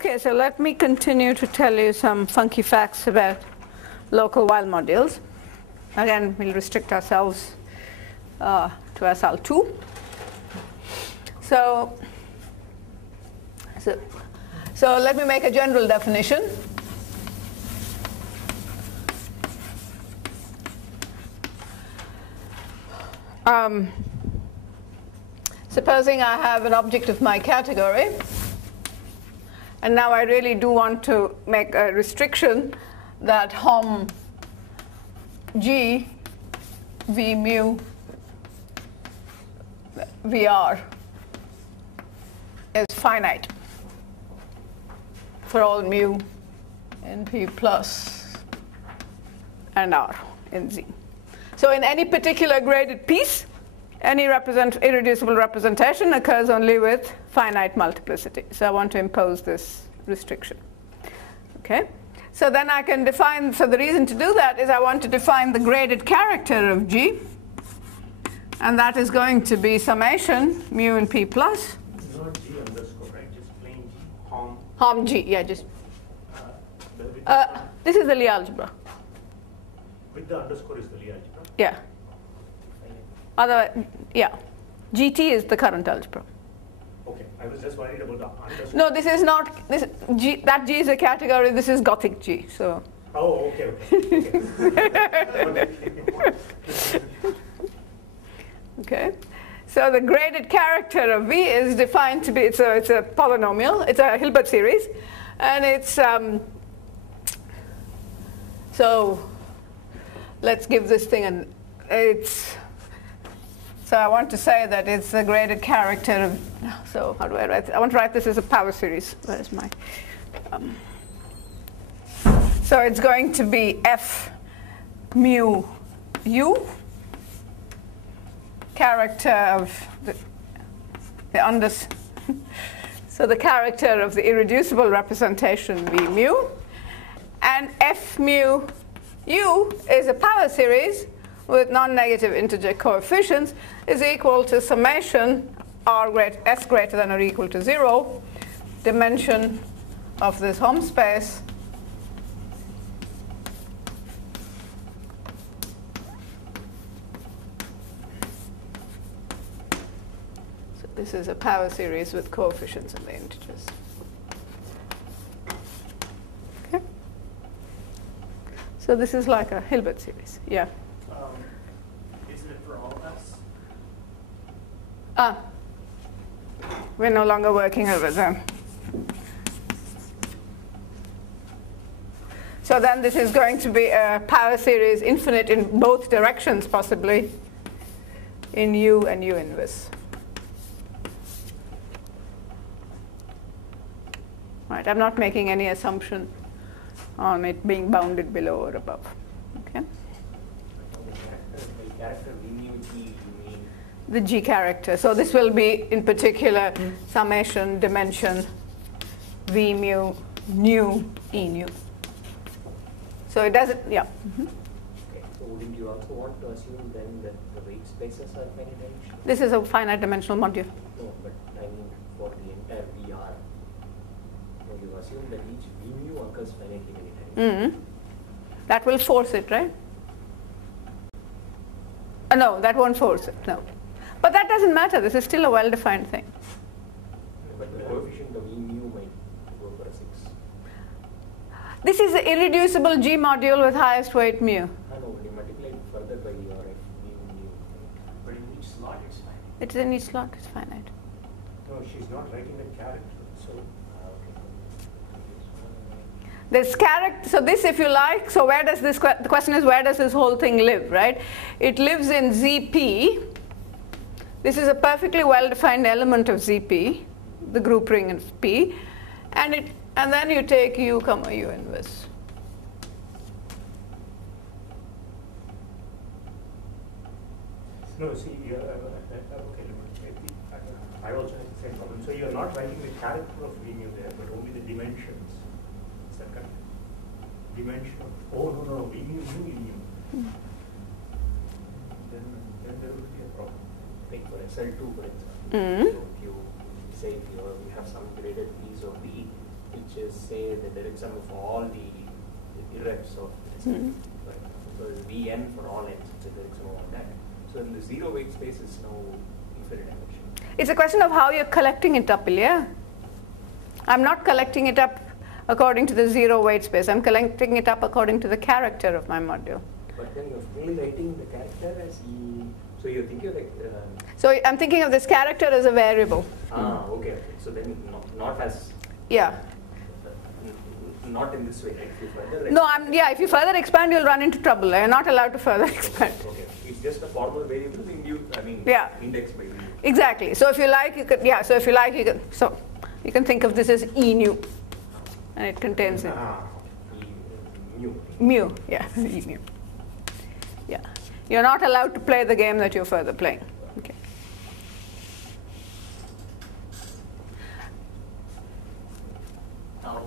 Okay, so let me continue to tell you some funky facts about local while modules. Again, we'll restrict ourselves to SL2. So let me make a general definition. Supposing I have an object of my category, and now I really do want to make a restriction that Hom G V mu VR is finite for all mu in P plus and R in Z. So in any particular graded piece, any irreducible representation occurs only with finite multiplicity. So I want to impose this restriction. Okay? So then I can define, so the reason to do that is I want to define the graded character of G, and that is going to be summation mu in P plus. Not G underscore, right? Just plain G. Hom G, yeah, just. This is the Lie algebra. With the underscore is the Lie algebra? Yeah. Otherwise, yeah. GT is the current algebra. Okay, I was just worried about the underscore. No, this is not, that G is a category, this is Gothic G, so. Oh, okay. Okay. So the graded character of V is defined to be, it's a polynomial, it's a Hilbert series, and it's, so let's give this thing an, so I want to say that it's the graded character of, so how do I write this? I want to write this as a power series. Where's my, so it's going to be F mu U, character of so the character of the irreducible representation V mu, and F mu U is a power series with non-negative integer coefficients is equal to summation S greater than or equal to 0, dimension of this Hom space so this is a power series with coefficients in the integers. Okay. So this is like a Hilbert series. Yeah. Isn't it for all of us? We're no longer working over them. So then this is going to be a power series infinite in both directions, possibly, in U and U inverse. Right, I'm not making any assumption on it being bounded below or above. Okay. The character V mu G, you mean? The G character. So this will be, in particular, summation dimension V mu nu E nu. So it doesn't, yeah. Mm-hmm. Okay, so wouldn't you also want to assume then that the weight spaces are finite dimensional? This is a finite dimensional module. No, but I mean for the entire VR, so you assume that each V mu occurs finitely many times. Mm-hmm. That will force it, right? No, that won't force it, no. But that doesn't matter. This is still a well-defined thing. But the coefficient of V mu might go for a 6. This is an irreducible G module with highest weight mu. No, when you multiply it further by your F mu. But in each slot it's fine. It's in each slot, it's finite. No, she's not writing the character. So, This character, so this, if you like, so where does this, the question is where does this whole thing live, right? It lives in ZP. This is a perfectly well-defined element of ZP, the group ring of P, and then you take U comma U inverse. no, see, I also have the same problem. So you're not writing the character of V mu there, but only the dimensions. Is that correct? Dimension of, oh, no, V mu, V mu. Then there will be a problem. Like for SL2, for example. Mm-hmm. So if you say you have some graded piece of V, which say the direct sum of all the irrefs of this. Right? So it's Vn for all n's, it's the direct sum of all that. So in the zero weight space is now infinite dimension. It's a question of how you're collecting it up, Ilya. I'm not collecting it up according to the zero weight space. I'm collecting it up according to the character of my module. But then you're only writing the character as E. So you're thinking of like. So I'm thinking of this character as a variable. Okay. So then not as. Yeah. Not in this way, right? If you further No, if you further expand, you'll run into trouble. You're not allowed to further expand. Okay. It's just a formal variable indexed by mu. Exactly. So if you like, you could. Yeah. So if you like, you can. So you can think of this as E nu, and it contains it. Mu. Yeah. E mu. Yeah. You're not allowed to play the game that you're further playing. Okay.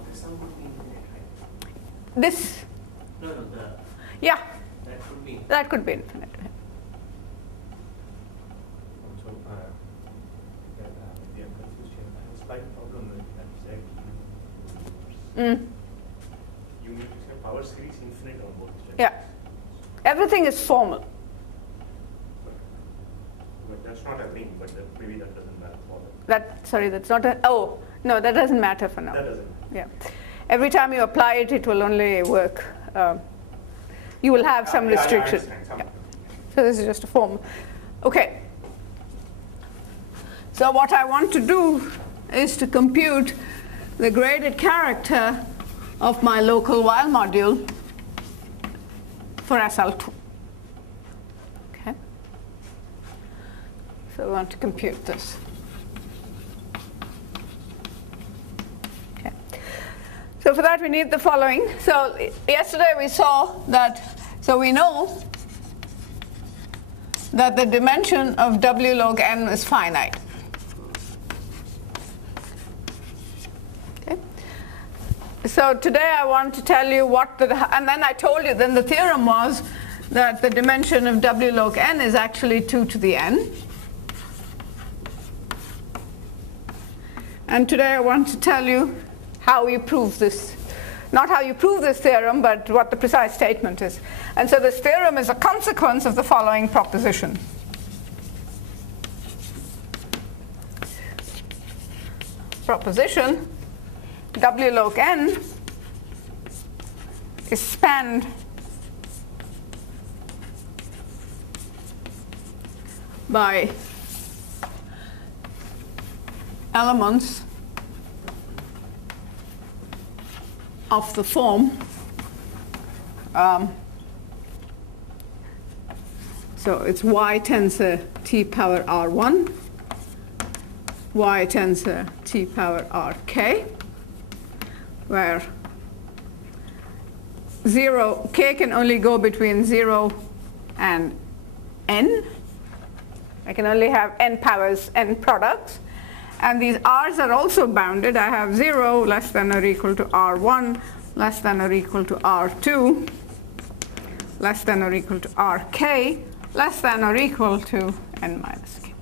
This sum would be infinite, right? This. No, Yeah. that could be. That could be infinite. So, I'm confused here. I have a slight problem with that said you need to say power series infinite on both the Yeah. Everything is formal. But that's not a ring, but maybe that doesn't matter for them. That's not a. Oh, no, that doesn't matter for now. That doesn't matter. Yeah. Every time you apply it, it will only work. You will have some restriction. Yeah. So this is just a form. Okay. So what I want to do is to compute the graded character of my local while module for SL2. Okay. So we want to compute this. Okay. So for that we need the following. So yesterday we saw that, so we know that the dimension of W log n is finite. Okay. So today I want to tell you what and then I told you, then the theorem was that the dimension of W log n is actually 2 to the n. And today I want to tell you how you prove this. Not how you prove this theorem, but what the precise statement is. And so this theorem is a consequence of the following proposition. Proposition W log n is spanned by elements of the form so it's y tensor t power r1, y tensor t power rk, where k can only go between 0 and n. I can only have n powers, n products. And these r's are also bounded. I have 0 less than or equal to r1, less than or equal to r2, less than or equal to rk, less than or equal to n minus k.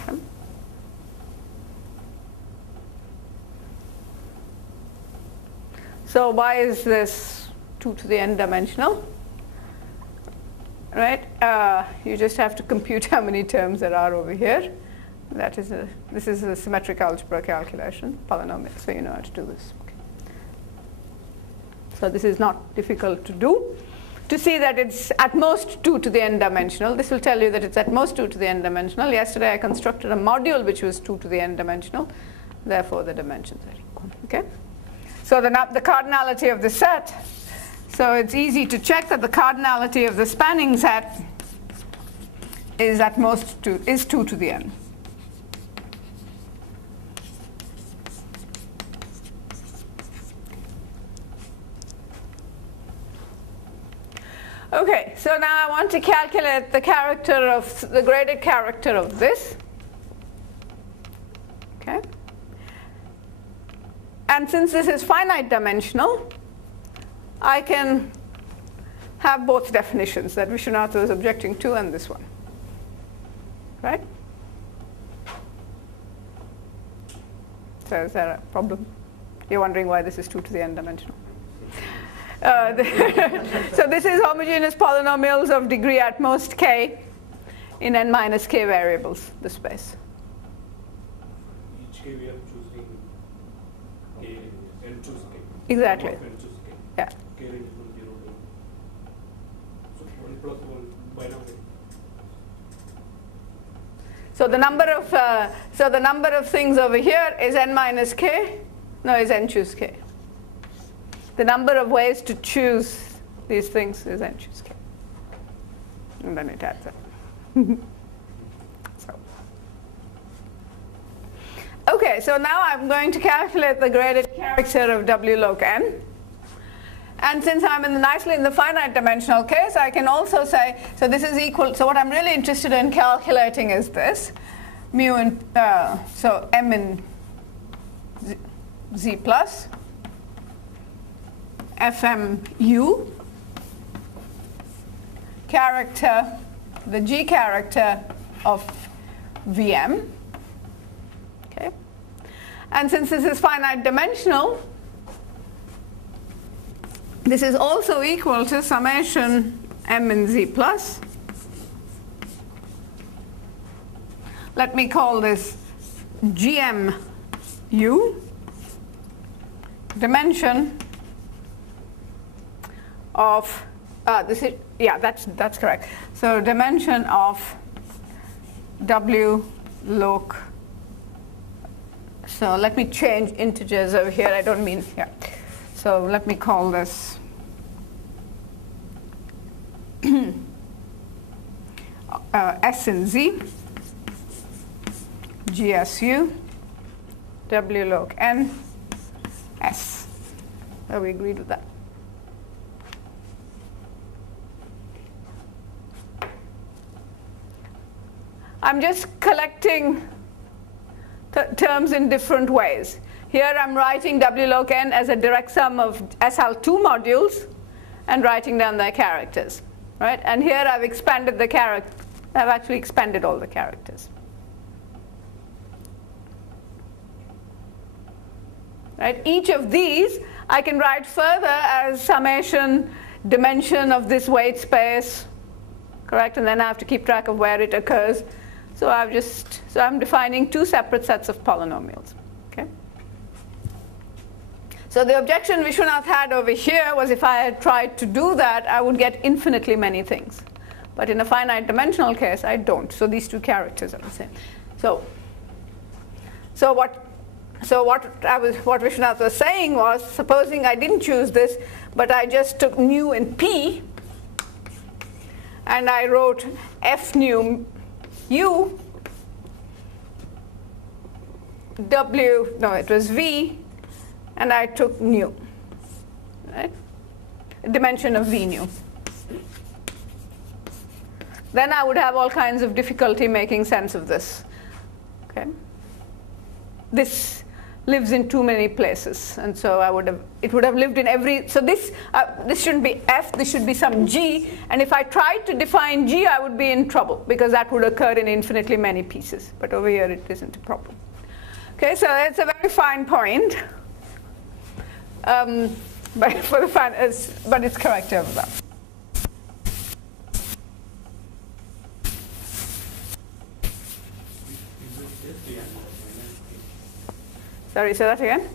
Okay. So why is this 2 to the n dimensional? Right? You just have to compute how many terms there are over here. This is a symmetric algebra calculation, polynomial, so you know how to do this. Okay. So this is not difficult to do. To see that it's at most 2 to the n dimensional, this will tell you that it's at most 2 to the n dimensional. Yesterday I constructed a module which was 2 to the n dimensional, therefore the dimensions are equal. Okay? So the cardinality of the set. So it's easy to check that the cardinality of the spanning set is at most 2 to the n. Okay, so now I want to calculate the graded character of this. Okay. And since this is finite dimensional, I can have both definitions that Vishwanath was objecting to and this one. Right? So is there a problem? You're wondering why this is 2 to the n dimensional. So this is homogeneous polynomials of degree at most k in n minus k variables, the space. Each k we are choosing k, n choose k. Exactly. N choose k. Yeah. K range from 0 to. So 1 plus 1 binomial. So the number of things over here is n minus k. No, is n choose k. The number of ways to choose these things is n choose k. And then it adds up. Okay, so now I'm going to calculate the graded character of W log n. And since I'm nicely in the finite dimensional case, I can also say, so this is equal, so what I'm really interested in calculating is this, mu in, so m in z plus, fmu, character, the g character of Vm. Okay. And since this is finite dimensional, this is also equal to summation m in z plus. Let me call this gmu, dimension of this is, yeah, that's correct. So dimension of W log. So let me change integers over here. I don't mean, yeah. So let me call this S in Z, GSU, W log N, S. So we agreed with that. I'm just collecting terms in different ways. Here I'm writing W log n as a direct sum of SL2 modules and writing down their characters, right? And here I've expanded the character. I've actually expanded all the characters. Right? Each of these I can write further as summation dimension of this weight space, correct? And then I have to keep track of where it occurs. So I'm defining two separate sets of polynomials. Okay. So the objection Vishwanath had over here was if I had tried to do that, I would get infinitely many things. But in a finite dimensional case, I don't. So these two characters are the same. So what Vishwanath was saying was, supposing I didn't choose this, but I just took nu and p, and I wrote f nu u w, no, it was v, and I took nu, right? Dimension of v nu. Then I would have all kinds of difficulty making sense of this. Okay, this lives in too many places, and so it would have lived in every. So this shouldn't be f. This should be some g. And if I tried to define g, I would be in trouble because that would occur in infinitely many pieces. But over here, it isn't a problem. Okay, so it's a very fine point. But it's correct over that. Sorry, say that again?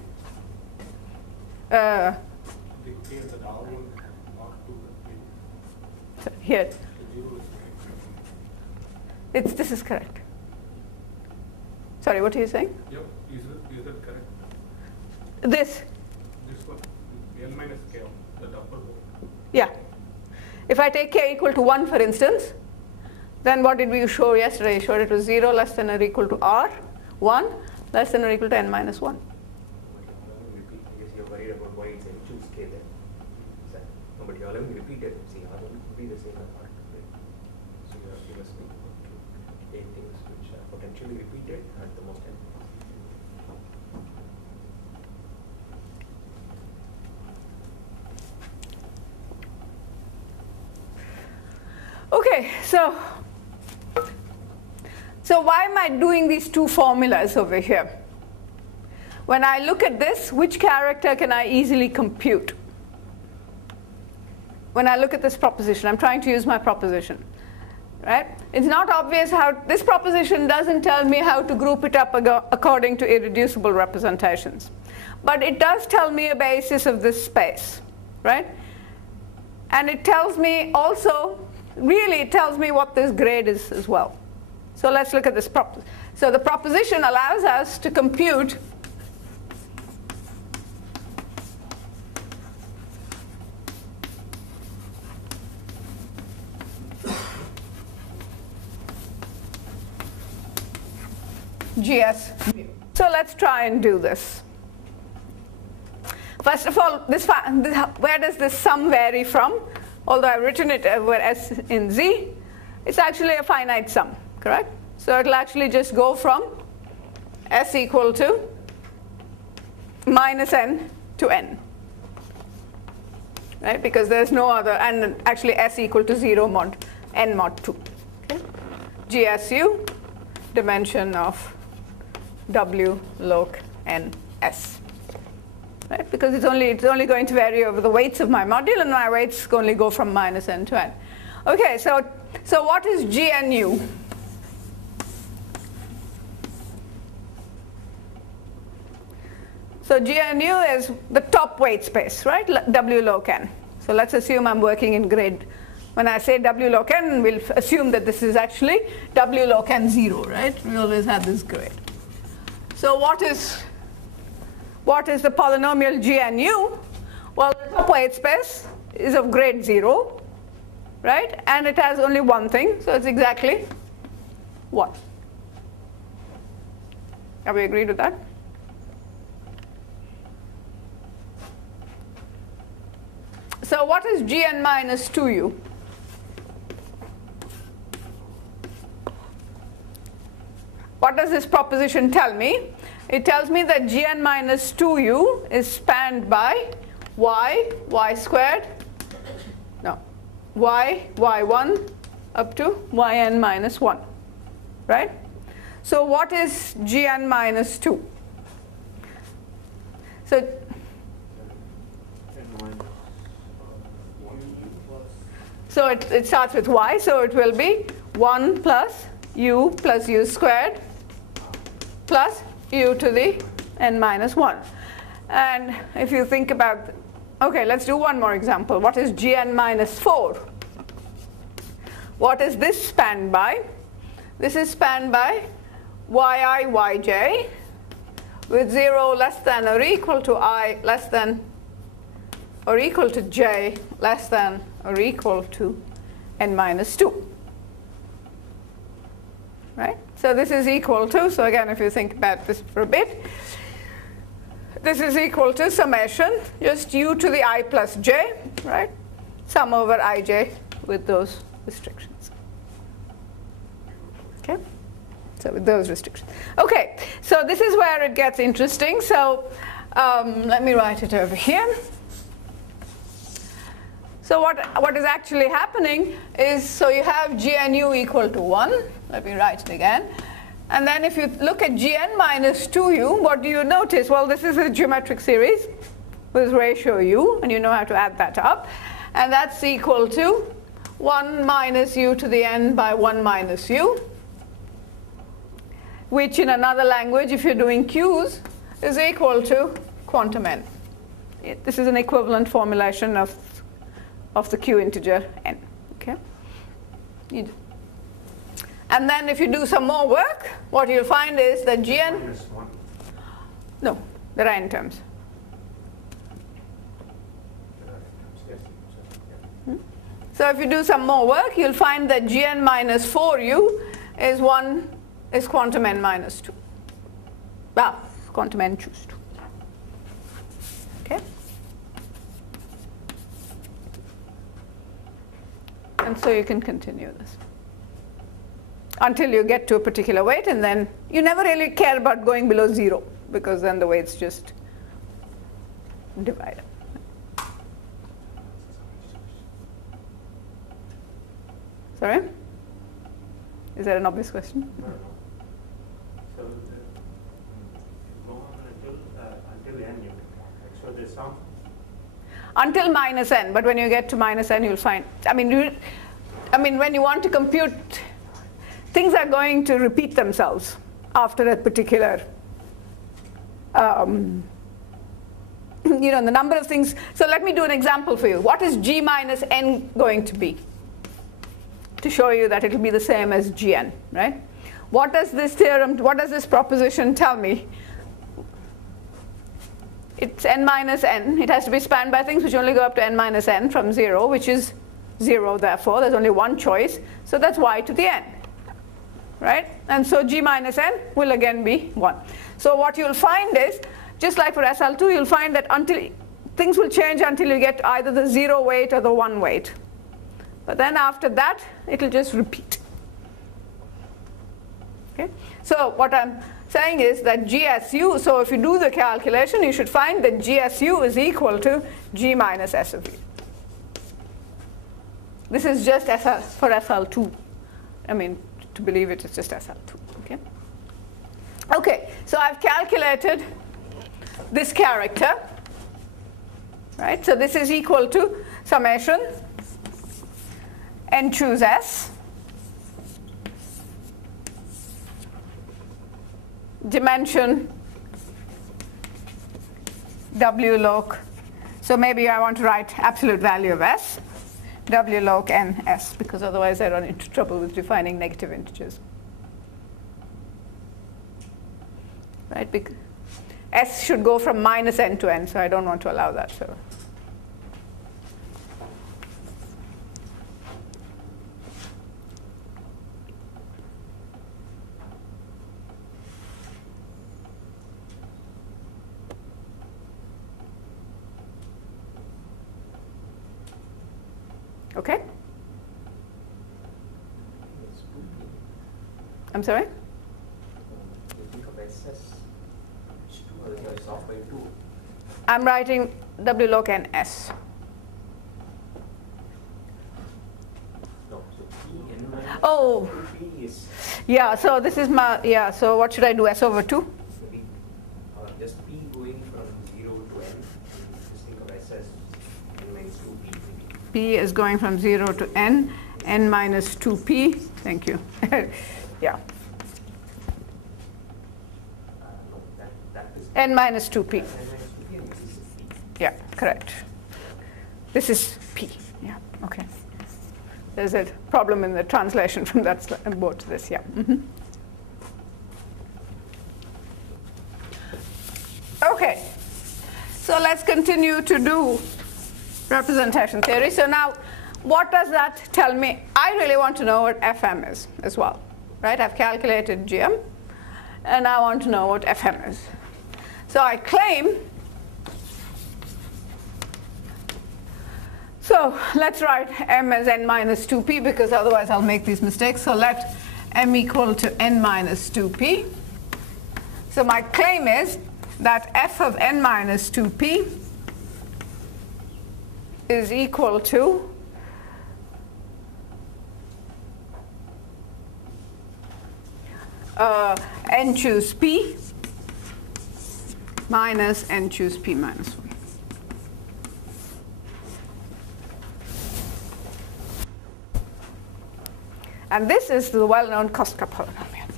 Here. This is correct. Sorry, what are you saying? Yep, is that correct? This one, n minus k, the upper bound. Yeah. If I take k equal to 1, for instance, then what did we show yesterday? We showed it was 0 less than or equal to r, 1 less than or equal to n minus 1. I guess you're worried about why it's n choose k then. No, but you're allowing repeated. See, r will be the same as r2. Right? So you must think about 8 things which are potentially repeated at the most n. Okay, so why am I doing these two formulas over here? when I look at this, which character can I easily compute? When I look at this proposition, I'm trying to use my proposition, right? It's not obvious how, this proposition doesn't tell me how to group it up according to irreducible representations. But it does tell me a basis of this space, right? And it tells me also, really it tells me what this grade is as well. So let's look at this proposition. So the proposition allows us to compute GS. So let's try and do this. First of all, where does this sum vary from? Although I've written it over S in Z, it's actually a finite sum, correct? So it'll actually just go from S equal to minus n to n, right? Because there's no other, and actually S equal to 0 mod n mod 2. Okay? GSU, dimension of W log n S. Right? Because it's only going to vary over the weights of my module, and my weights only go from minus n to n. Okay, so what is GNU? So GNU is the top weight space, right? W log n. So let's assume I'm working in grade. When I say W log n, we'll assume that this is actually W log n 0, right? We always have this grade. So what is the polynomial GNU? Well, the top weight space is of grade 0, right? And it has only one thing, so it's exactly 1. Have we agreed with that? So what is Gn minus 2u? What does this proposition tell me? It tells me that Gn minus 2u is spanned by y squared, no, y1 up to yn minus 1, right? So what is Gn minus 2? So it starts with y, so it will be 1 plus u squared plus u to the n minus 1. And if you think about, okay, let's do one more example. What is Gn minus 4? What is this spanned by? This is spanned by yi, yj with 0 less than or equal to I less than or equal to j less than or equal to n minus 2. Right? So this is equal to, so again, if you think about this for a bit, this is equal to summation, just u to the I plus j, right? Sum over ij with those restrictions. Okay? So with those restrictions. Okay, so this is where it gets interesting. So let me write it over here. So what is actually happening is, so you have GNU equal to 1. Let me write it again. And then if you look at Gn minus 2u, what do you notice? Well, this is a geometric series with ratio u, and you know how to add that up. And that's equal to 1 minus u to the n by 1 minus u, which in another language, if you're doing Qs, is equal to quantum n. This is an equivalent formulation of the Q integer n. Okay? And then if you do some more work, what you'll find is that Gn... Minus 1. No, there are n terms. So if you do some more work, you'll find that Gn minus 4u is quantum n minus 2. Well, quantum n choose 2. Okay? And so you can continue this until you get to a particular weight, and then you never really care about going below 0, because then the weights just divide. Sorry? Is that an obvious question? No. So go on until with the sum. Until minus n, but when you get to minus n, you'll find, when you want to compute, things are going to repeat themselves after a particular, the number of things. So let me do an example for you. What is g minus n going to be? To show you that it will be the same as gn, right? What does this theorem, what does this proposition tell me? It's n minus n. It has to be spanned by things which only go up to n minus n from 0, which is 0, therefore. There's only one choice. So that's y to the n, right? And so g minus n will again be 1. So what you'll find is, just like for SL2, you'll find that things will change until you get either the 0 weight or the 1 weight. But then after that, it'll just repeat. Okay? So what I'm saying is that GSU, so if you do the calculation, you should find that GSU is equal to G minus S of V. This is just SL, for SL2. To believe it, it's just SL2. Okay? Okay, so I've calculated this character. Right? So this is equal to summation n choose S dimension W log. So maybe I want to write absolute value of S, W log n S, because otherwise I run into trouble with defining negative integers. Right? Because S should go from minus n to n, so I don't want to allow that. So okay? I'm sorry? You think of SS, it's off by 2. I'm writing W log n S. No, so P n minus Oh, P is yeah, so this is my, so what should I do, S over 2? maybe just P going from 0 to n. Just think of SS n minus 2P. P is going from 0 to n, n minus 2p. Thank you. Yeah, No, that is n minus 2p. n minus 2P and this is P. Yeah, correct. This is p. Yeah, okay. There's a problem in the translation from that board to this. Yeah. Okay. So let's continue to do representation theory. So now, what does that tell me? I really want to know what FM is as well, right? I've calculated GM, and I want to know what FM is. So I claim, so let's write M as n minus 2p, because otherwise I'll make these mistakes. So let M equal to n minus 2p. So my claim is that f of n minus 2p is equal to n choose p minus n choose p minus 1. And this is the well-known Koska polynomial.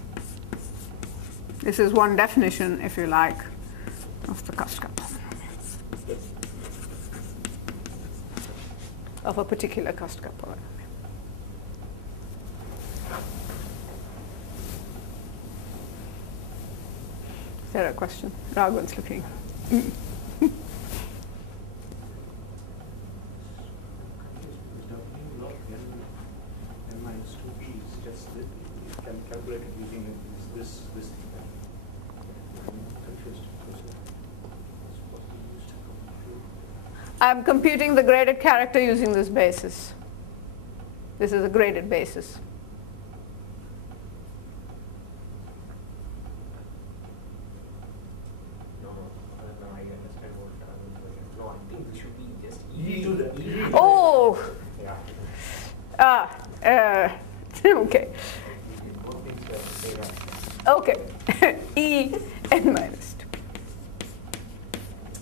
This is one definition, if you like, of the Koska polynomial, of a particular Koska polynomial. Is there a question? Raghuvan's looking. W log n minus 2p is just that you can calculate it using this thing. I'm confused. I'm computing the graded character using this basis. This is a graded basis. No, I understand what I No, I think this should be just E to the E. Oh! Yeah. Okay. Both things are the same. Okay. E n minus 2.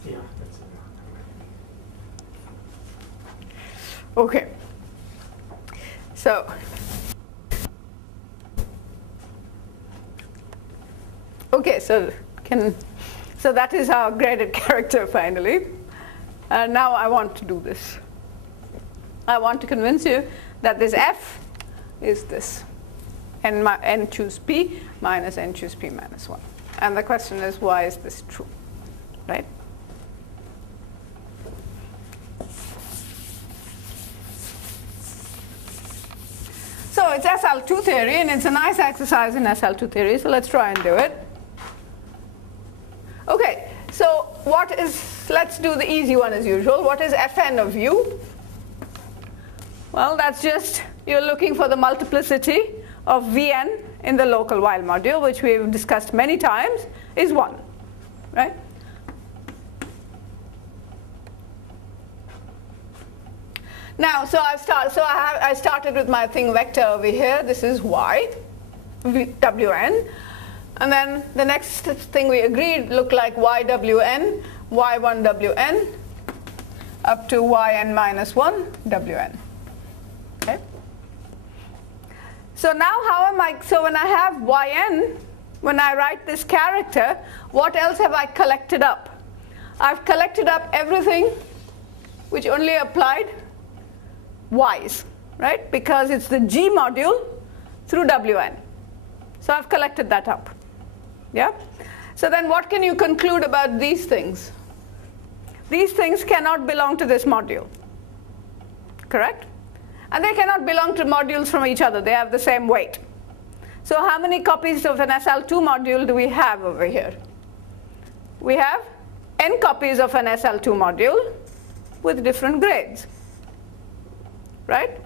Yeah, that's it. Okay. So okay, so that is our graded character finally. And now I want to do this. I want to convince you that this f is this, n choose p minus n choose p minus 1. And the question is, why is this true, right? So it's SL2 theory, and it's a nice exercise in SL2 theory, so let's try and do it. Okay, so let's do the easy one as usual. What is Fn of u? Well, that's just, you're looking for the multiplicity of Vn in the local while module, which we've discussed many times, is 1, right? Now, so I started with my thing vector over here. This is y, wn. And then the next thing we agreed looked like ywn, y1wn, up to yn minus 1 wn. Okay? So now so when I have yn, when I write this character, what else have I collected up? I've collected up everything which only applied y's, right? Because it's the G module through wn. So I've collected that up. Yeah? So then what can you conclude about these things? These things cannot belong to this module. Correct? And they cannot belong to modules from each other. They have the same weight. So how many copies of an SL2 module do we have over here? We have n copies of an SL2 module with different grades. Right?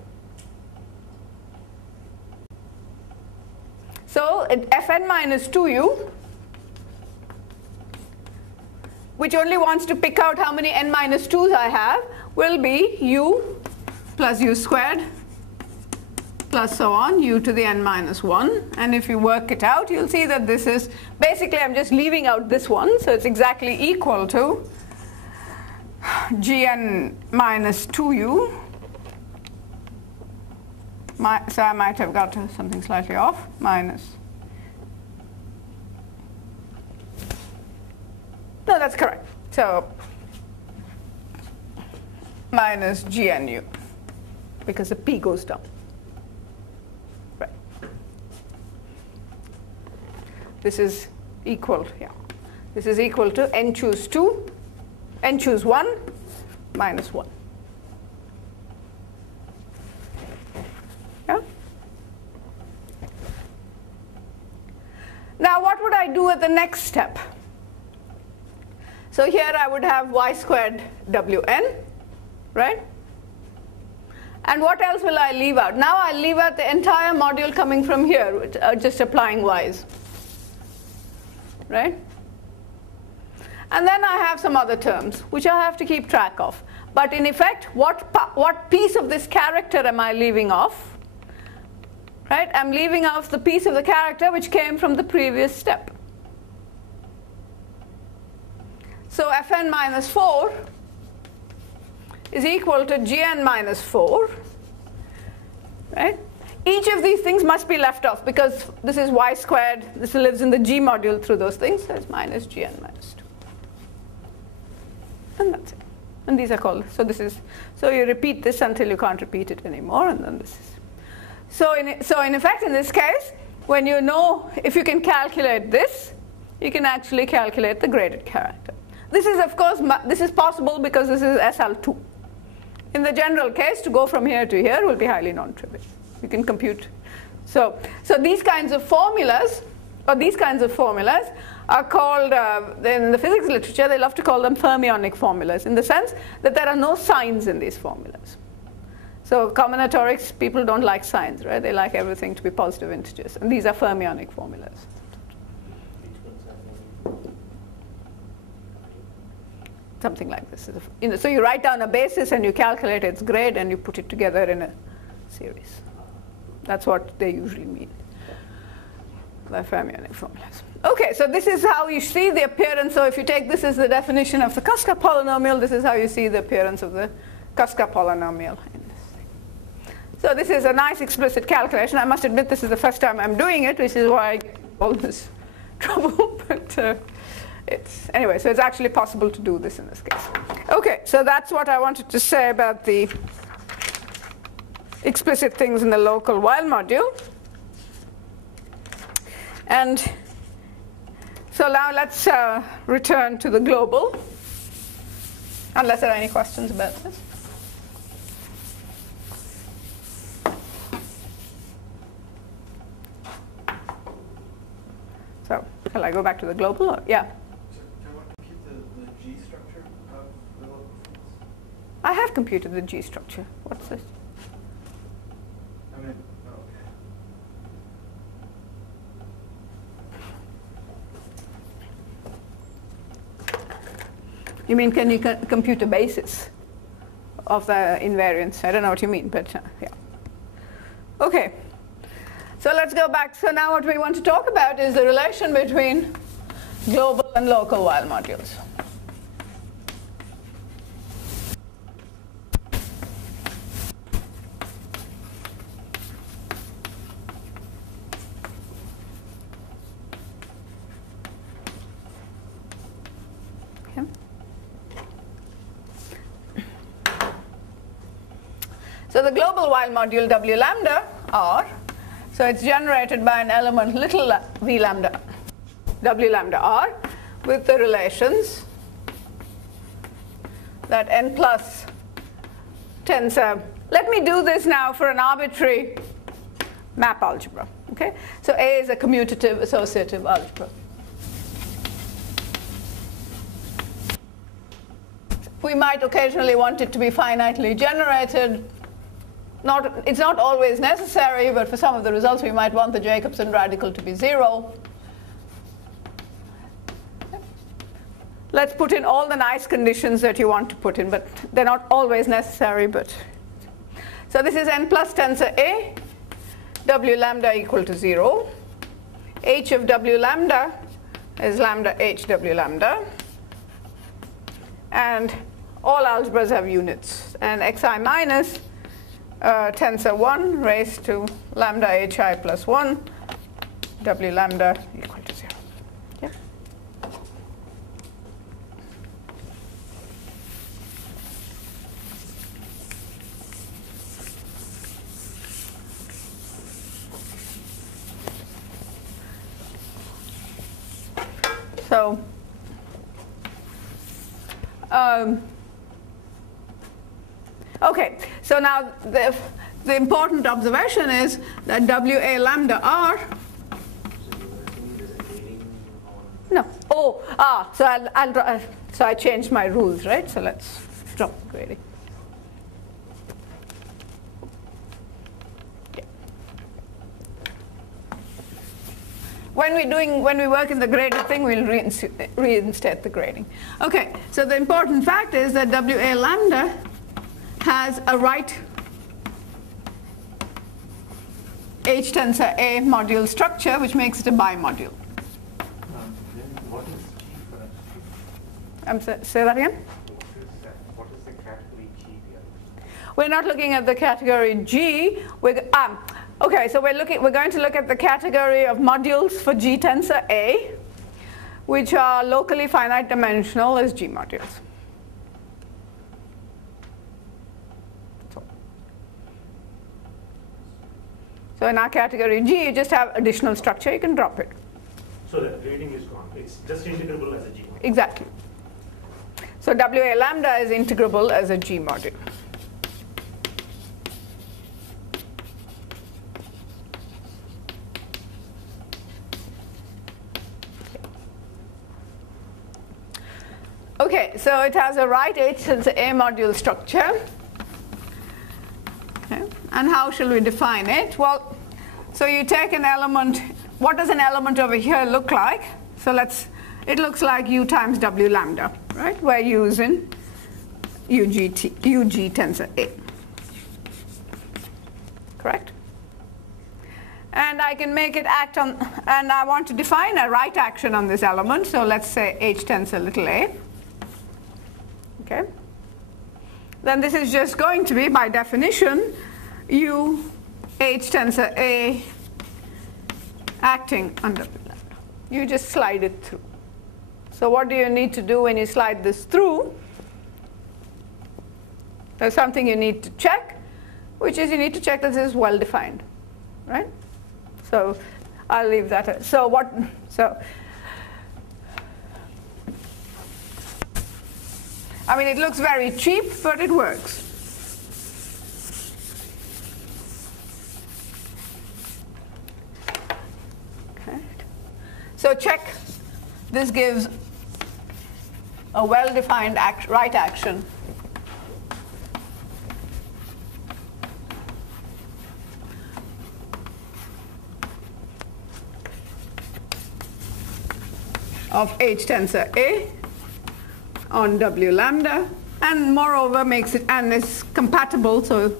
So at Fn minus 2u, which only wants to pick out how many n minus 2's I have, will be u plus u squared plus so on, u to the n minus 1. And if you work it out, you'll see that this is, basically I'm just leaving out this one, so it's exactly equal to gn minus 2u. So I might have got something slightly off, minus. No, that's correct. So minus gnu, because the p goes down. Right. This is equal, yeah. This is equal to n choose 2, n choose 1, minus 1. Yeah? Now what would I do at the next step? So here I would have y squared wn, right? And what else will I leave out? Now I'll leave out the entire module coming from here, just applying y's, right? And then I have some other terms, which I have to keep track of. But in effect, what piece of this character am I leaving off? Right? I'm leaving off the piece of the character which came from the previous step. So Fn minus 4 is equal to Gn minus 4. Right? Each of these things must be left off because this is y squared. This lives in the G module through those things. So it's minus Gn minus 2. And that's it. And these are called, so you repeat this until you can't repeat it anymore, and then this is. So in effect, in this case, when you know, if you can calculate this, you can actually calculate the graded character. This is, of course, this is possible because this is SL2. In the general case, to go from here to here will be highly non-trivial. You can compute. So these kinds of formulas, are called, in the physics literature, they love to call them fermionic formulas, in the sense that there are no signs in these formulas. So combinatorics, people don't like signs, right? They like everything to be positive integers. And these are fermionic formulas. Something like this. So you write down a basis and you calculate its grade and you put it together in a series. That's what they usually mean by fermionic formulas. Okay, so this is how you see the appearance. So if you take this as the definition of the Kaska polynomial, this is how you see the appearance of the Kaska polynomial in this. So this is a nice explicit calculation. I must admit this is the first time I'm doing it, which is why I get all this trouble. But anyway, so it's actually possible to do this in this case. Okay, so that's what I wanted to say about the explicit things in the local while module. And so now let's return to the global, unless there are any questions about this. So, shall I go back to the global? Or, yeah. So can I compute the G structure of the local fields? I have computed the G structure. What's this? I mean, okay. You mean can you compute a basis of the invariance? I don't know what you mean, but yeah. Okay. So let's go back. So now what we want to talk about is the relation between global and local while modules. Okay. So the global while module W lambda R, so it's generated by an element little v lambda, W lambda R, with the relations that n plus tensor. Let me do this now for an arbitrary map algebra. Okay? So A is a commutative associative algebra. We might occasionally want it to be finitely generated. It's not always necessary, but for some of the results we might want the Jacobson radical to be 0. Let's put in all the nice conditions that you want to put in, but they're not always necessary. But so this is n plus tensor A, W lambda equal to 0. H of W lambda is lambda H W lambda. And all algebras have units. And xi minus tensor 1 raised to lambda hi plus 1, W lambda equal to 0. Yeah. So okay, so now the important observation is that WA lambda R. No. Oh, so I'll draw. So I changed my rules, right? So let's drop the grading. Yeah. When we work in the graded thing, we'll reinstate the grading. Okay. So the important fact is that WA lambda has a right H tensor A module structure, which makes it a bimodule. What is G for that? Say that again? What is the category G here? We're not looking at the category G. Okay, so we're going to look at the category of modules for G tensor A, which are locally finite dimensional as G modules. So in our category G, you just have additional structure, you can drop it. So the grading is gone. It's just integrable as a G module. Exactly. So WA lambda is integrable as a G module. Okay, so it has a right H tensor A module structure. Okay. And how shall we define it? Well, so you take an element. What does an element over here look like? So it looks like U times W lambda, right? Where U is in UG tensor A. Correct? And I can make it act on, and I want to define a right action on this element. So let's say H tensor little a. Okay. Then this is just going to be, by definition, U H tensor A acting on W lambda. You just slide it through. So what do you need to do when you slide this through? There's something you need to check, which is you need to check that this is well defined, right? So I'll leave that. So I mean, it looks very cheap, but it works. Okay. So check. This gives a well-defined right action of H tensor A on W lambda, and moreover makes it, and is compatible, so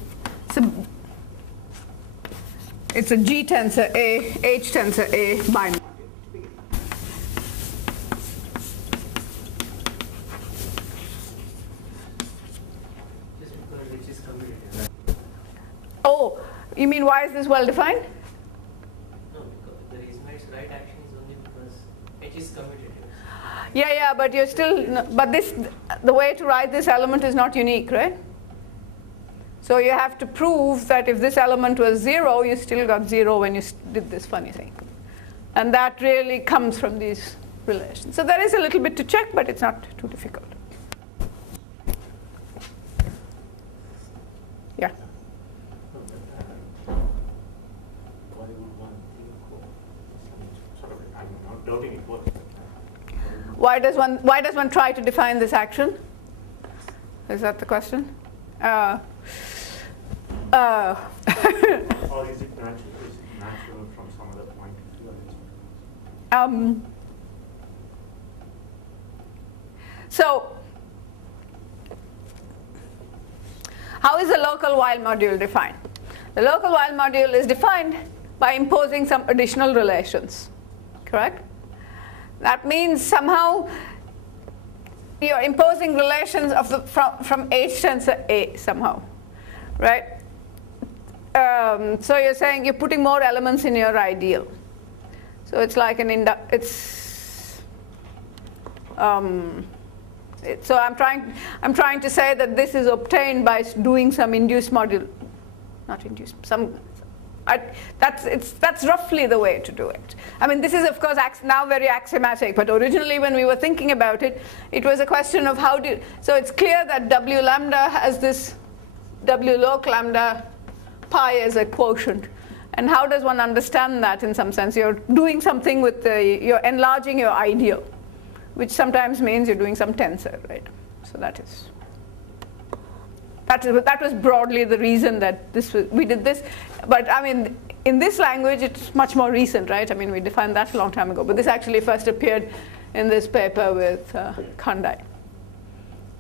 it's a G tensor A, H tensor A binary. Just because H is commutative. Oh, you mean why is this well defined? No, because the reason why it's right action is only because H is commutative. Yeah, but you're still, but this, the way to write this element is not unique, right? So you have to prove that if this element was 0, you still got 0 when you did this funny thing. And that really comes from these relations. So there is a little bit to check, but it's not too difficult. Yeah. Why would one think of, sorry, I'm not doubting it, but Why does one try to define this action? Is that the question? or is it natural from some other point of view? So, how is the local while module defined? The local while module is defined by imposing some additional relations, correct? That means somehow you're imposing relations of from H tensor A somehow, right? So you're saying you're putting more elements in your ideal. So it's like so I'm trying to say that this is obtained by doing some induced module, not induced, that's roughly the way to do it. I mean, this is of course now very axiomatic, but originally when we were thinking about it, it was a question of so it's clear that W lambda has this W log lambda pi as a quotient. And how does one understand that in some sense? You're doing something with you're enlarging your ideal, which sometimes means you're doing some tensor, right? So that was broadly the reason that we did this. But I mean, in this language, it's much more recent, right? I mean, we defined that a long time ago. But this actually first appeared in this paper with Khandai.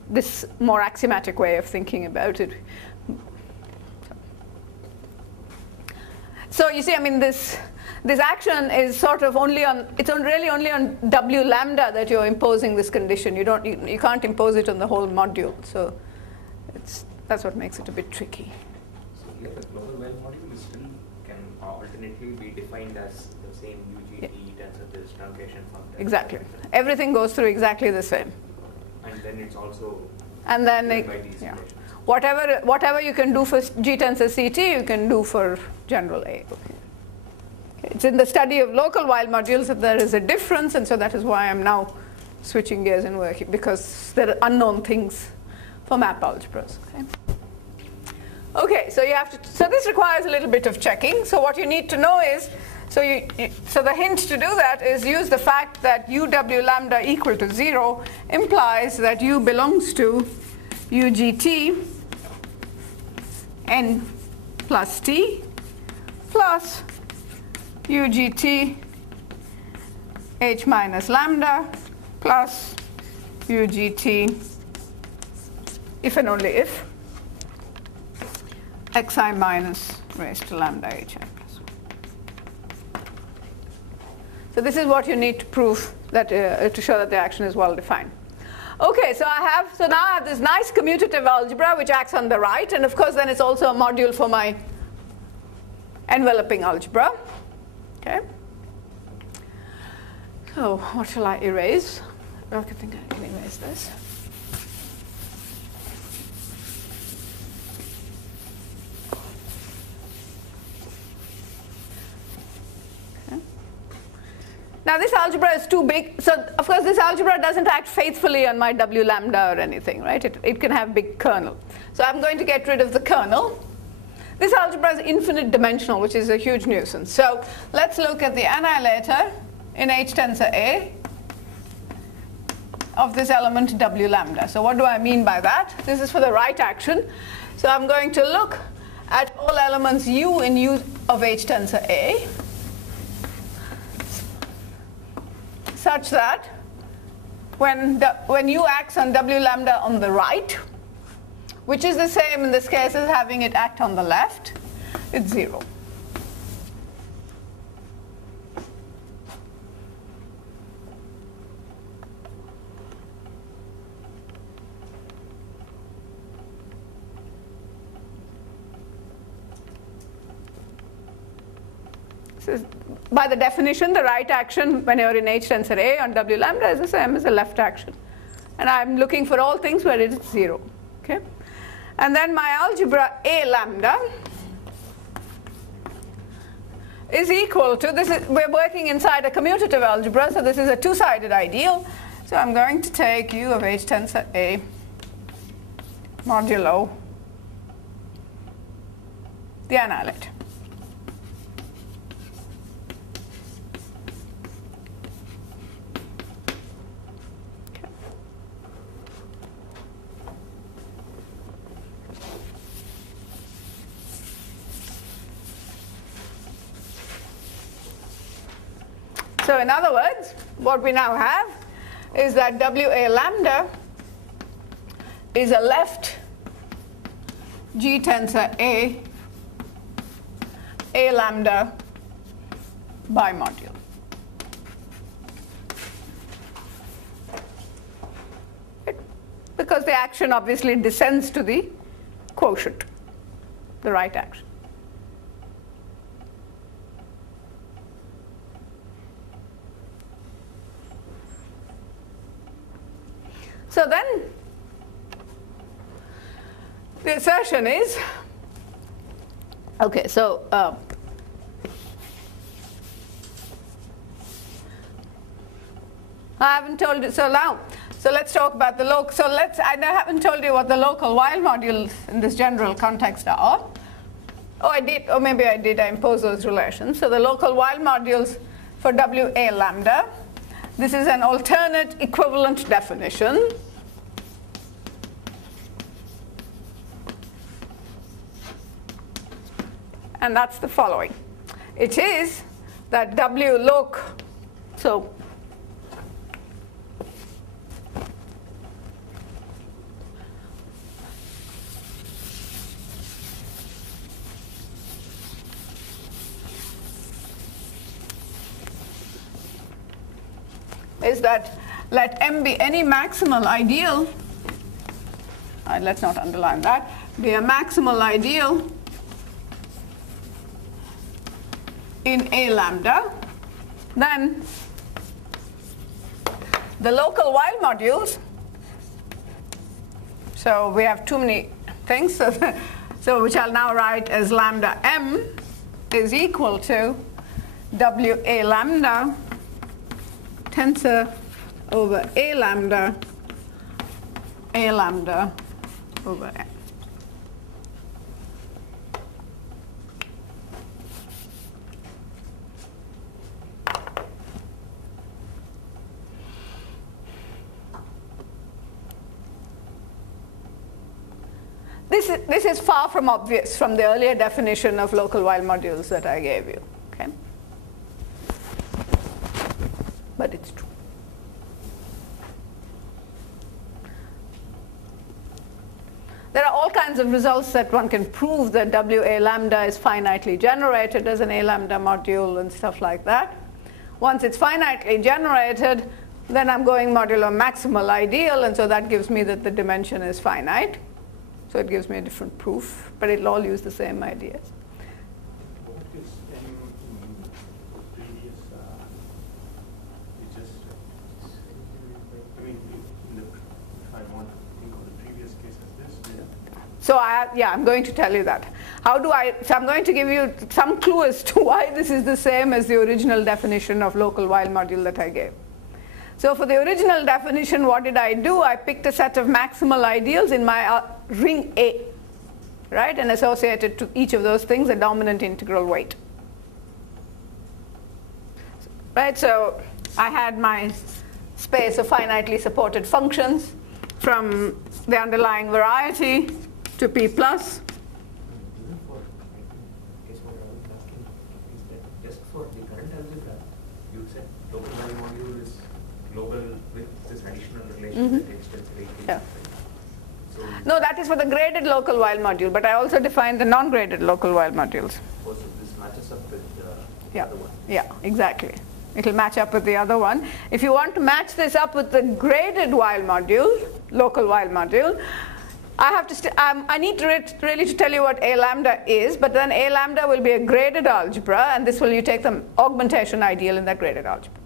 This more axiomatic way of thinking about it. So you see, I mean, this action is sort of really only on W lambda that you're imposing this condition. You can't impose it on the whole module. So that's what makes it a bit tricky. So here the global well module still can alternately be defined as the same UGT tensor this truncation function. Exactly. Everything goes through exactly the same. And then it's also and then by these yeah. relations. Whatever you can do for G tensor CT, you can do for general A. Okay. It's in the study of local while modules that there is a difference, and so that is why I'm now switching gears and working, because there are unknown things for map algebras. Okay, so this requires a little bit of checking. So what you need to know is, so the hint to do that is use the fact that UW lambda equal to 0 implies that U belongs to UGT n plus t plus UGT h minus lambda plus UGT if and only if xi minus raised to lambda hi plus 1. So this is what you need to prove that to show that the action is well defined. Okay, so now I have this nice commutative algebra which acts on the right, and of course then it's also a module for my enveloping algebra. Okay. So what shall I erase? I think I can erase this. Now this algebra is too big, so of course this algebra doesn't act faithfully on my W lambda or anything, right? It can have big kernel. So I'm going to get rid of the kernel. This algebra is infinite dimensional, which is a huge nuisance. So let's look at the annihilator in H tensor A of this element W lambda. So what do I mean by that? This is for the right action. So I'm going to look at all elements U in U of H tensor A, such that when U acts on W lambda on the right, which is the same in this case as having it act on the left, it's 0. So by the definition, the right action when you're in H tensor A on W lambda is the same as the left action. And I'm looking for all things where it is 0. Okay? And then my algebra A lambda is equal to, we're working inside a commutative algebra, so this is a two-sided ideal. So I'm going to take U of H tensor A modulo the annihilator. So in other words, what we now have is that WA lambda is a left G tensor A lambda bimodule. Because the action obviously descends to the quotient, the right action. So then, the assertion is, okay, so I haven't told you, so let's talk about the local, I haven't told you what the local while modules in this general context are. Oh, I did, or maybe I did, I imposed those relations. So the local while modules for WA lambda, this is an alternate equivalent definition. And that's the following. It is that W loc, so is that let M be any maximal ideal, let's not underline that, be a maximal ideal in A lambda, then the local while modules, so we have too many things, so which I'll now write as lambda M is equal to WA lambda tensor over A lambda over M. This is far from obvious from the earlier definition of local while modules that I gave you. Okay? But it's true. There are all kinds of results that one can prove that WA lambda is finitely generated as an A lambda module and stuff like that. Once it's finitely generated, then I'm going modulo maximal ideal, and so that gives me that the dimension is finite. So it gives me a different proof, but it'll all use the same ideas. What you So I'm going to tell you that. So I'm going to give you some clue as to why this is the same as the original definition of local while module that I gave. So for the original definition, what did I do? I picked a set of maximal ideals in my ring A, right? And associated to each of those things a dominant integral weight. Right, so I had my space of finitely supported functions from the underlying variety to P plus. Even for, I guess what I was asking is that just for the current algebra, you said local while module is global with this additional relation that extends to Yeah. So No, that is for the graded local while module, but I also defined the non-graded local while modules. also this matches up with the Yeah, other one. yeah, exactly. It will match up with the other one. If you want to match this up with the graded while module, local while module, I have to I need to really to tell you what A lambda is, but then A lambda will be a graded algebra, and this will you take the augmentation ideal in that graded algebra.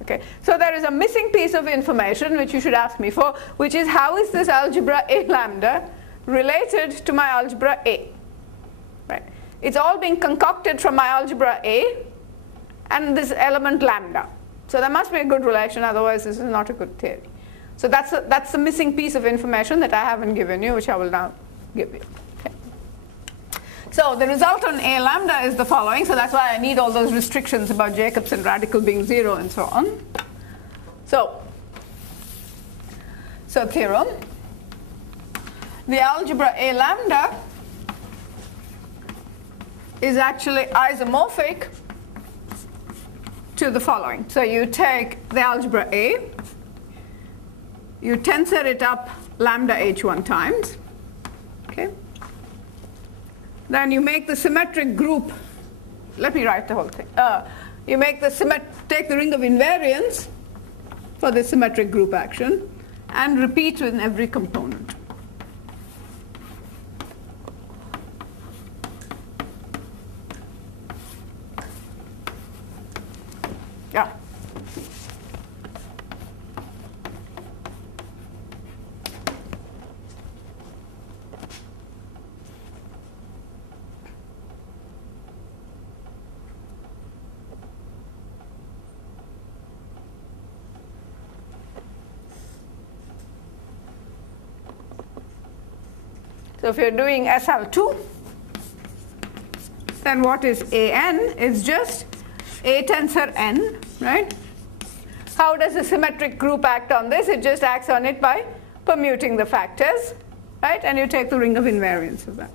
Okay, so there is a missing piece of information which you should ask me for, which is how is this algebra A lambda related to my algebra A? Right. It's all being concocted from my algebra A and this element lambda. So there must be a good relation, otherwise this is not a good theory. So that's the missing piece of information that I haven't given you, which I will now give you. Okay. So the result on A lambda is the following. So that's why I need all those restrictions about Jacobson radical being 0 and so on. So theorem. The algebra A lambda is actually isomorphic to the following. So you take the algebra A, you tensor it up lambda h1 times, okay? Then you make the symmetric group, let me write the whole thing. You make take the ring of invariance for the symmetric group action and repeat in every component. Yeah. So if you're doing SL2, then what is AN? It's just A tensor N, right? How does a symmetric group act on this? It just acts on it by permuting the factors, right? And you take the ring of invariance of that.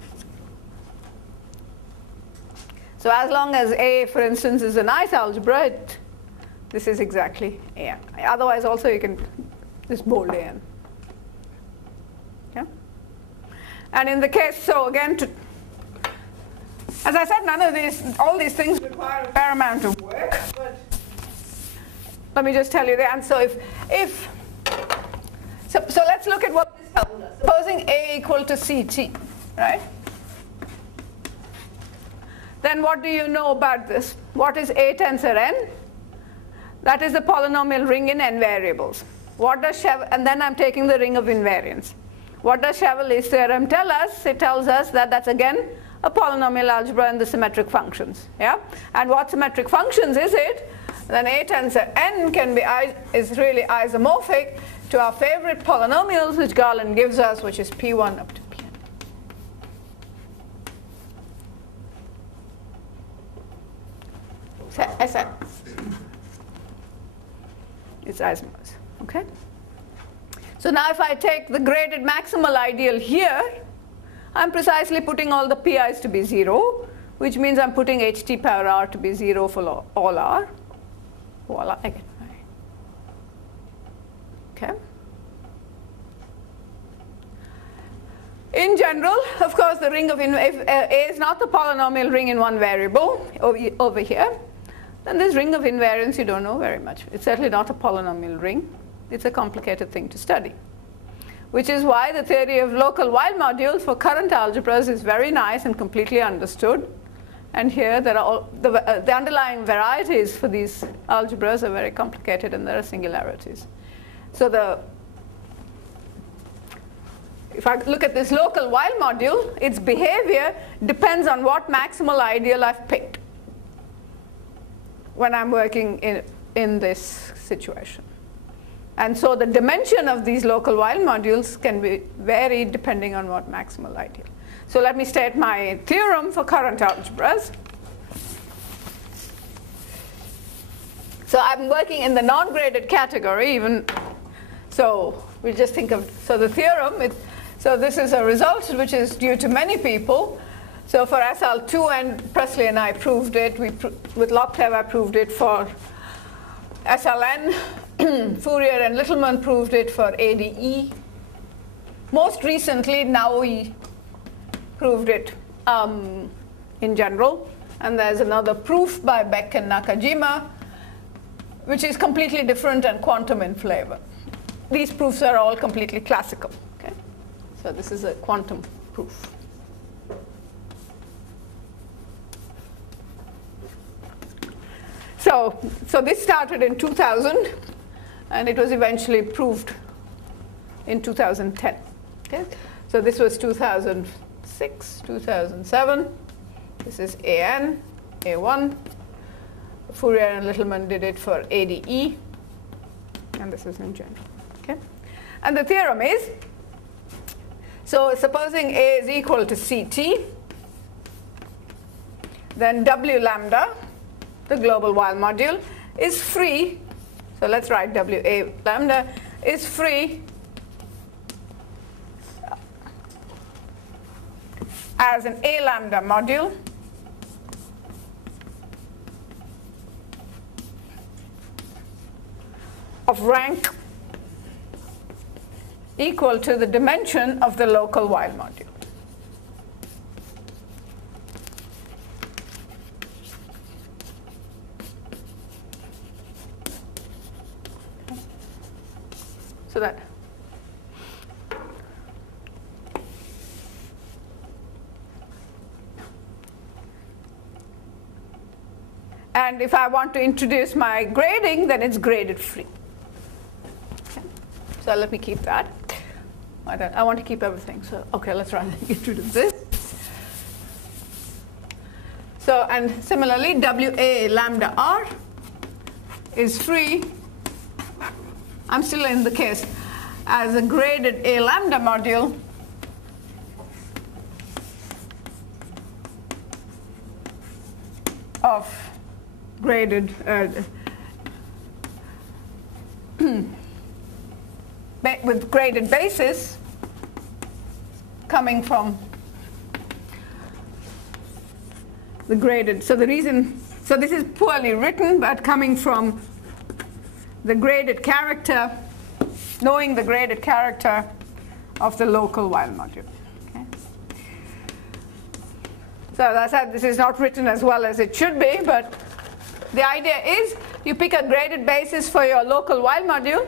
So as long as A, for instance, is a nice algebra, this is exactly AN. Otherwise also you can just bold AN. Yeah? And in the case, so again, as I said, all these things require a fair amount of work, but let me just tell you the answer. So let's look at what this tells us. Supposing A equal to CT, right? Then what do you know about this? What is A tensor N? That is the polynomial ring in n variables. What does and then I'm taking the ring of invariance. What does Chevalier's theorem tell us? It tells us that that's again a polynomial algebra in the symmetric functions. Yeah? And what symmetric functions is it? Then A tensor N is really isomorphic to our favorite polynomials which Garland gives us, which is P1 up to Pn. Sn. It's isomorphs. Okay? So now if I take the graded maximal ideal here, I'm precisely putting all the pi's to be 0, which means I'm putting ht power r to be 0 for all r. Voila, I get my. Okay. In general, of course, the ring of if A is not the polynomial ring in one variable over here, then this ring of invariance you don't know very much. It's certainly not a polynomial ring. It's a complicated thing to study. Which is why the theory of local while modules for current algebras is very nice and completely understood. And here, there are all the underlying varieties for these algebras are very complicated, and there are singularities. So if I look at this local while module, its behavior depends on what maximal ideal I've picked when I'm working in this situation. And so the dimension of these local while modules can be varied depending on what maximal ideal. So let me state my theorem for current algebras. So I'm working in the non-graded category even. So we just think of, so the theorem, so this is a result which is due to many people. So for SL2, and Presley and I proved it, with Loktev I proved it for SLN, Fourier and Littleman proved it for ADE. Most recently, now we proved it in general. And there's another proof by Beck and Nakajima, which is completely different and quantum in flavor. These proofs are all completely classical. Okay? So this is a quantum proof. So this started in 2000, and it was eventually proved in 2010. Okay? So this was 2006, 2007. This is AN, A1. Fourier and Littleman did it for ADE, and this is in general. Okay? And the theorem is, so supposing A is equal to CT, then W lambda, the global while module, is free. So let's write WA lambda is free as an A lambda module of rank equal to the dimension of the local while module. So that. And if I want to introduce my grading, then it's graded free. Okay. So let me keep that. I want to keep everything. So okay, let's introduce this. So and similarly, WA lambda R is free. I'm still in the case as a graded A lambda module of graded with graded basis coming from the graded. So the reason, so this is poorly written, but coming from the graded character, knowing the graded character of the local while module. Okay. So as I said, this is not written as well as it should be, but the idea is you pick a graded basis for your local while module,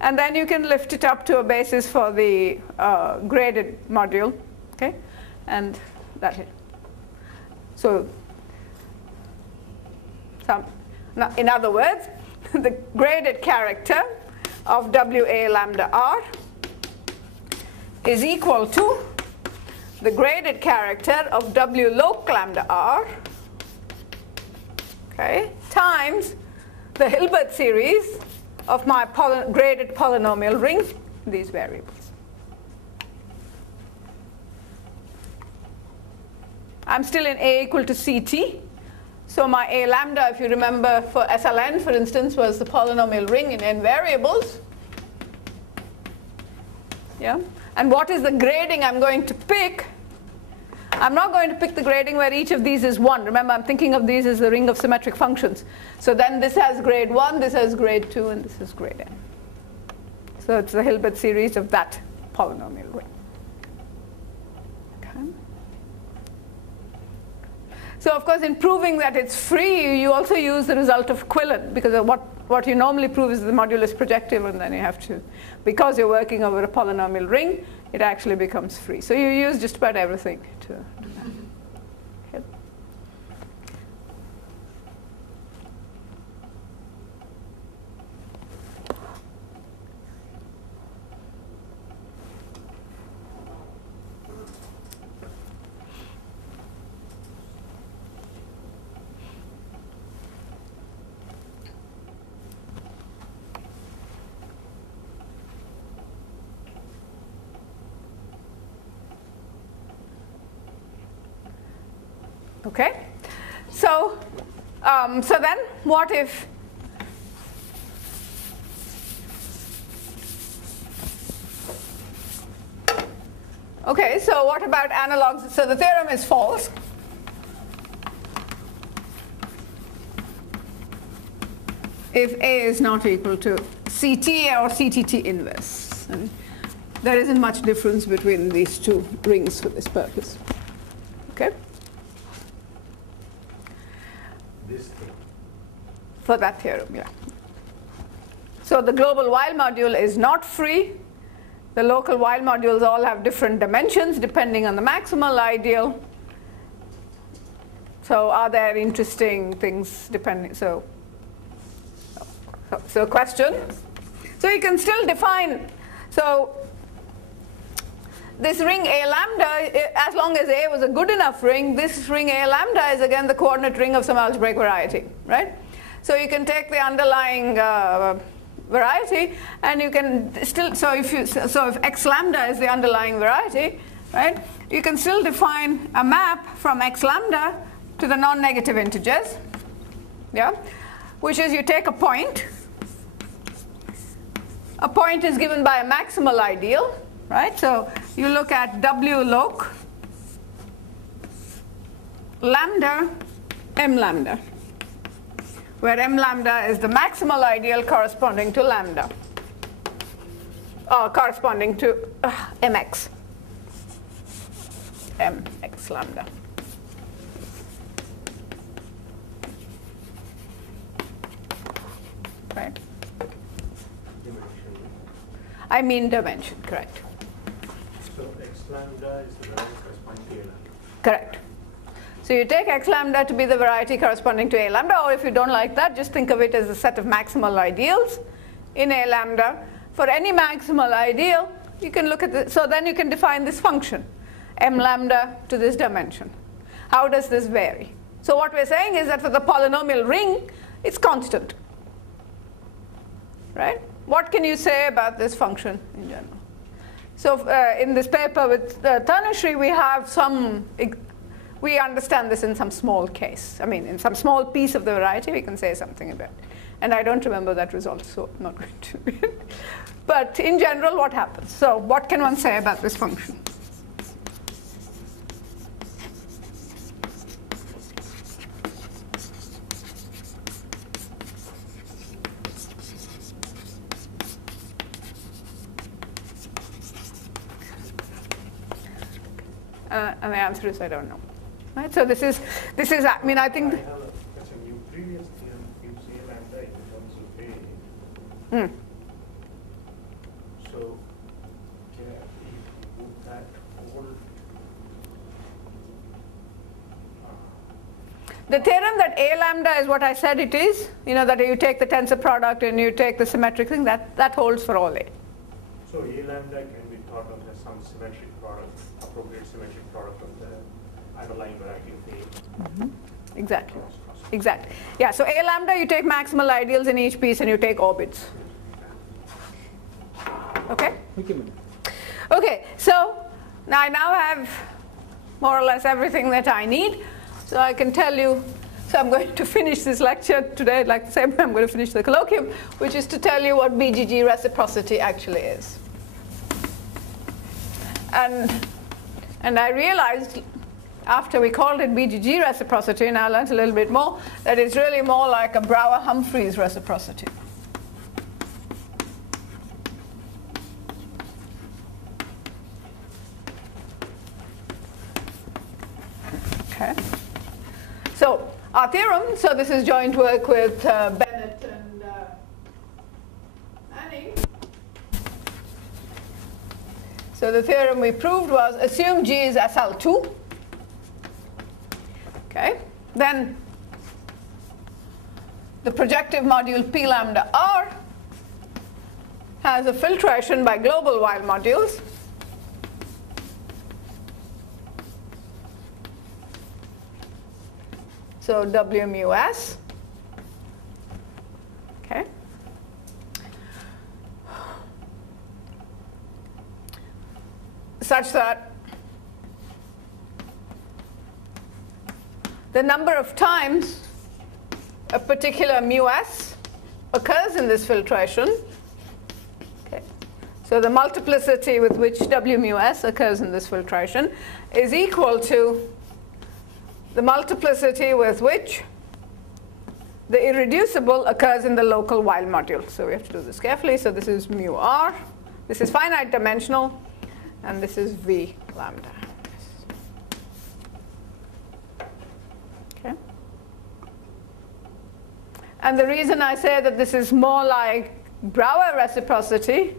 and then you can lift it up to a basis for the graded module. Okay, and that's it. So, in other words, the graded character of WA lambda R is equal to the graded character of W loc lambda R, okay, times the Hilbert series of my graded polynomial ring, these variables. I'm still in A equal to CT. So my A lambda, if you remember, for SLN, for instance, was the polynomial ring in n variables. Yeah? And what is the grading I'm going to pick? I'm not going to pick the grading where each of these is 1. Remember, I'm thinking of these as the ring of symmetric functions. So then this has grade 1, this has grade 2, and this is grade n. So it's the Hilbert series of that polynomial ring. Okay. So of course, in proving that it's free, you also use the result of Quillen, because of what you normally prove is the modulus projective, and then you have to, because you're working over a polynomial ring, it actually becomes free. So you use just about everything to do that. Okay. Okay? So, so then what if okay, so what about analogs? So the theorem is false. If A is not equal to CT or CTT inverse. And there isn't much difference between these two rings for this purpose. Okay? This thing. For that theorem, yeah. So the global while module is not free. The local while modules all have different dimensions depending on the maximal ideal. So are there interesting things depending? So question. So you can still define. So this ring A lambda, as long as A was a good enough ring, this ring A lambda is again the coordinate ring of some algebraic variety, right? So you can take the underlying variety, and you can still, so if X lambda is the underlying variety, right, you can still define a map from X lambda to the non-negative integers, yeah, which is you take a point. A point is given by a maximal ideal, right? So you look at W log lambda M lambda, where M lambda is the maximal ideal corresponding to lambda, or corresponding to Mx, Mx lambda. Right? I mean dimension, correct. So X lambda is the variety corresponding to A lambda. Correct. So you take X lambda to be the variety corresponding to A lambda, or if you don't like that, just think of it as a set of maximal ideals in A lambda. For any maximal ideal, you can look at this. So then you can define this function, M lambda to this dimension. How does this vary? So what we're saying is that for the polynomial ring, it's constant. Right? What can you say about this function in general? So in this paper with Tanushree, we have we understand this in some small case. I mean, in some small piece of the variety, we can say something about it. And I don't remember that result, so I'm not going to. But in general, what happens? So what can one say about this function? And the answer is I don't know. Right? So this is. I mean, I think. I have a question. Your previous theorem, you say lambda in terms of A. So, would that hold? The theorem that A lambda is what I said it is. You know that you take the tensor product and you take the symmetric thing. That holds for all A. So A lambda can be thought of as some symmetric product, appropriate symmetric product of the underlying variety of A. Mm-hmm. Exactly. Exactly. Yeah, so A lambda, you take maximal ideals in each piece and you take orbits. Okay? Okay, so now I now have more or less everything that I need. So I can tell you, so I'm going to finish this lecture today, like the same way I'm going to finish the colloquium, which is to tell you what BGG reciprocity actually is. And I realized after we called it BGG reciprocity, and I learned a little bit more, that it's really more like a Brouwer-Humphreys reciprocity. Okay. So our theorem, so this is joint work with Bennett and Manning. So the theorem we proved was assume G is SL2. Okay. Then the projective module P lambda R has a filtration by global while modules. So W mu S. Okay. Such that the number of times a particular mu s occurs in this filtration. Okay. So the multiplicity with which W mu s occurs in this filtration is equal to the multiplicity with which the irreducible occurs in the local while module. So we have to do this carefully. So this is mu r. This is finite dimensional. And this is v lambda. Okay. And the reason I say that this is more like Brouwer reciprocity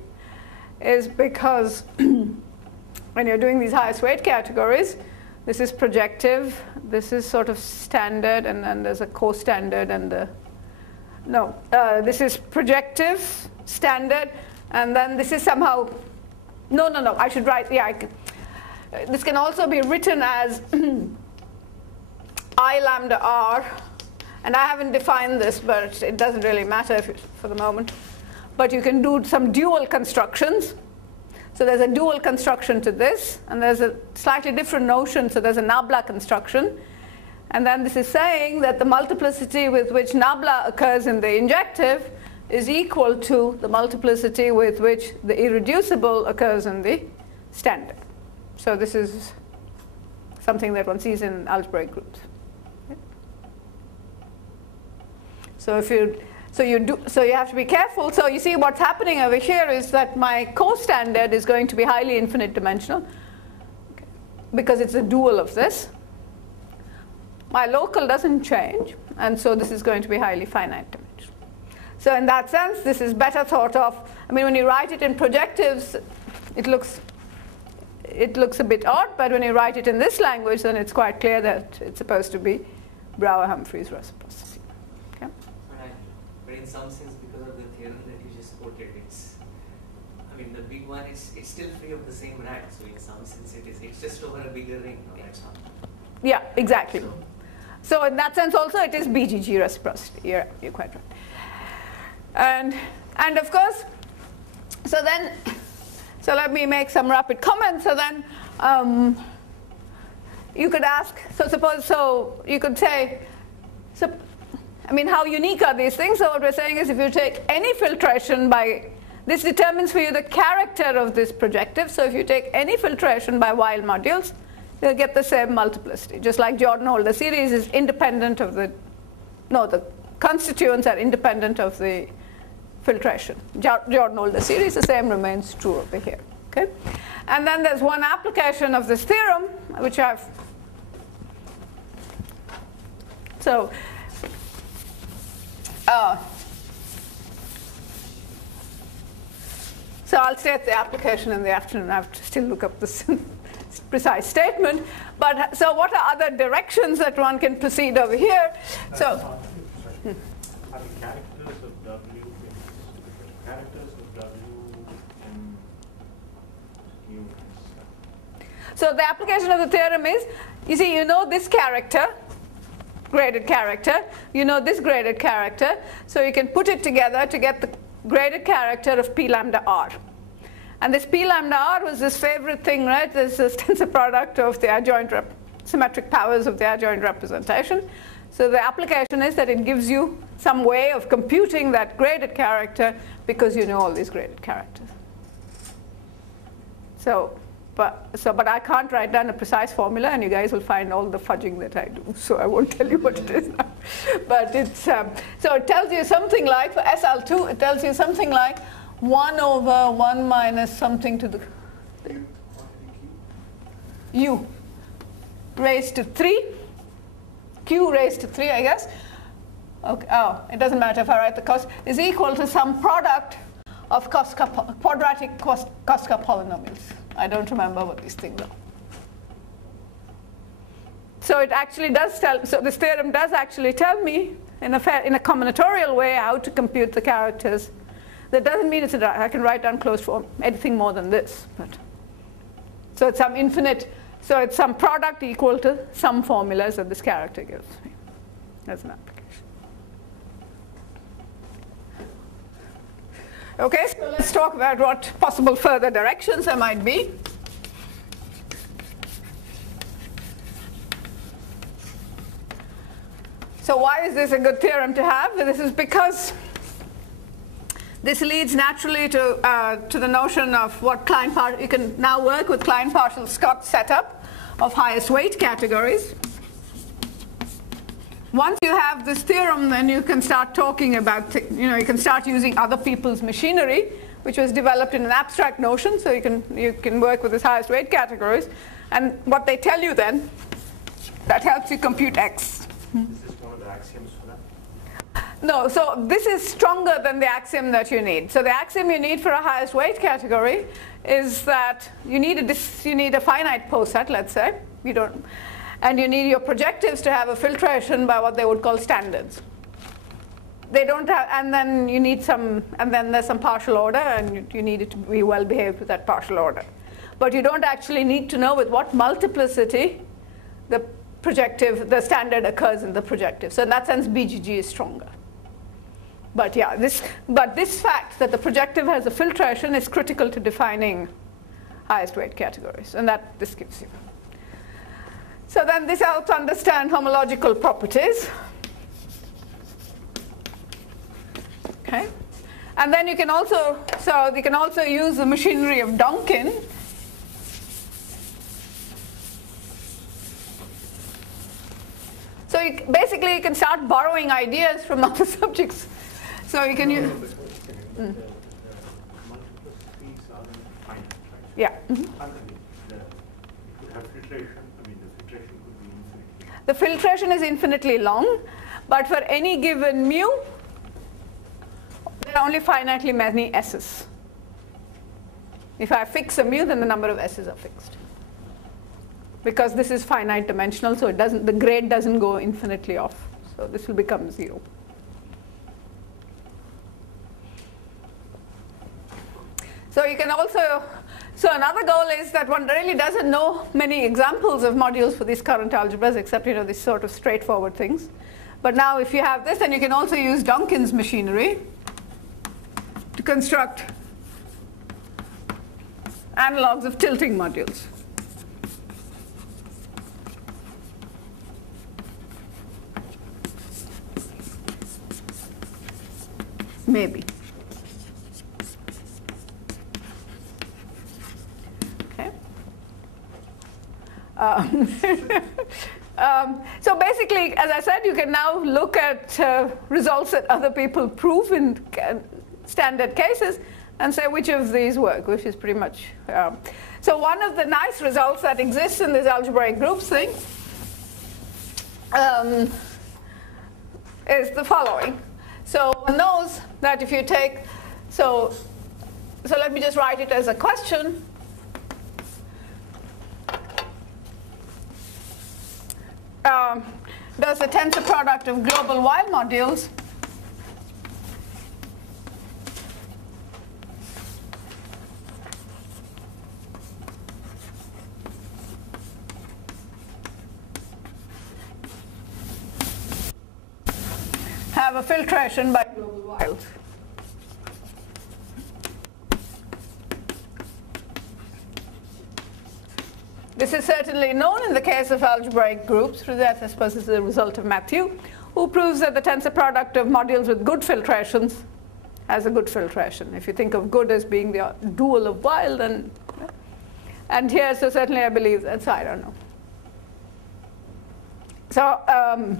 is because when you're doing these highest weight categories, this is projective, this is sort of standard, and then there's a co-standard and this is projective, standard, and then this is somehow, no, I should write, this can also be written as I lambda r, and I haven't defined this, but it doesn't really matter for the moment. But you can do some dual constructions. So there's a dual construction to this, and there's a slightly different notion. So there's a nabla construction. And then this is saying that the multiplicity with which nabla occurs in the injective is equal to the multiplicity with which the irreducible occurs in the standard. So this is something that one sees in algebraic groups. Okay. So you have to be careful. So you see what's happening over here is that my co-standard is going to be highly infinite dimensional, okay, because it's a dual of this. My local doesn't change, and so this is going to be highly finite dimensional. So in that sense, this is better thought of. I mean, when you write it in projectives, it looks a bit odd, but when you write it in this language, then it's quite clear that it's supposed to be Brouwer-Humphreys reciprocity. Okay? But in some sense, because of the theorem that you just quoted, the big one is it's still free of the same rank. So in some sense, it's just over a bigger ring. No, that's all. Yeah, exactly. So in that sense, also it is BGG reciprocity. You're quite right. And of course, so let me make some rapid comments. So then you could ask. So you could say. How unique are these things? So what we're saying is if you take any filtration this determines for you the character of this projective. So if you take any filtration by while modules, you'll get the same multiplicity. Just like Jordan-Holder series is independent of the constituents are independent of the filtration. Jordan-Holder series, the same remains true over here. Okay? And then there's one application of this theorem, which so I'll state the application in the afternoon. I have to still look up this precise statement. But so what are other directions that one can proceed over here? Are the characters of W in U? So the application of the theorem is, you see, you know this character, graded character. You know this graded character. So you can put it together to get the graded character of P lambda r. And this P lambda r was this favorite thing, right? This is a tensor product of the adjoint symmetric powers of the adjoint representation. So the application is that it gives you some way of computing that graded character because you know all these graded characters. But I can't write down a precise formula, and you guys will find all the fudging that I do. So I won't tell you what it is now. But it's so it tells you something like for SL2, it tells you something like 1 over 1 minus something to the u raised to 3, q raised to 3, I guess. Okay. Oh, it doesn't matter if I write the cos is equal to some product of quadratic Koska polynomials. I don't remember what these things are. So it actually does tell. So this theorem does actually tell me in a combinatorial way how to compute the characters. That doesn't mean I can write down closed form anything more than this. But so it's some infinite. So it's some product equal to some formulas that this character gives me. That's an application. Okay, so let's talk about what possible further directions there might be. so why is this a good theorem to have? This is because this leads naturally to the notion of what you can now work with Klein-Partial-Scott setup of highest weight categories. Once you have this theorem, then you can start talking about, you can start using other people's machinery, which was developed in an abstract notion, so you can work with these highest weight categories. And what they tell you then, that helps you compute X. Is this one of the axioms for that? No, so this is stronger than the axiom that you need. So the axiom you need for a highest weight category is that you need a finite poset, let's say. And you need your projectives to have a filtration by what they would call standards. They don't have, and then you need some, and then there's some partial order, and you need it to be well behaved with that partial order. But you don't actually need to know with what multiplicity the standard occurs in the projective. So in that sense, BGG is stronger. But yeah, this fact that the projective has a filtration is critical to defining highest weight categories, and that this gives you. So then this helps understand homological properties. Okay, and then you can also use the machinery of Donkin. So basically you can start borrowing ideas from other subjects. So you can use. The multiplicities are finite, right? Yeah. You could have filtration. I mean, the filtration could be infinite. The filtration is infinitely long, but for any given mu, there are only finitely many s's. If I fix a mu, then the number of s's are fixed. Because this is finite dimensional, so the grade doesn't go infinitely off. So this will become 0. So you can also, so another goal is that one really doesn't know many examples of modules for these current algebras, except these sort of straightforward things. But now if you have this, then you can also use Donkin's machinery to construct analogs of tilting modules. Maybe. Okay. So basically, as I said, you can now look at results that other people prove in standard cases and say which of these work, which is pretty much. So one of the nice results that exists in this algebraic groups thing is the following. So one knows that if you take, so let me just write it as a question. Does the tensor product of global Y modules have a filtration by global Ys? This is certainly known in the case of algebraic groups. That, I suppose, is the result of Matthew, who proves that the tensor product of modules with good filtrations has a good filtration. If you think of good as being the dual of Weil, then, and here, so certainly I believe that. So I don't know. So, I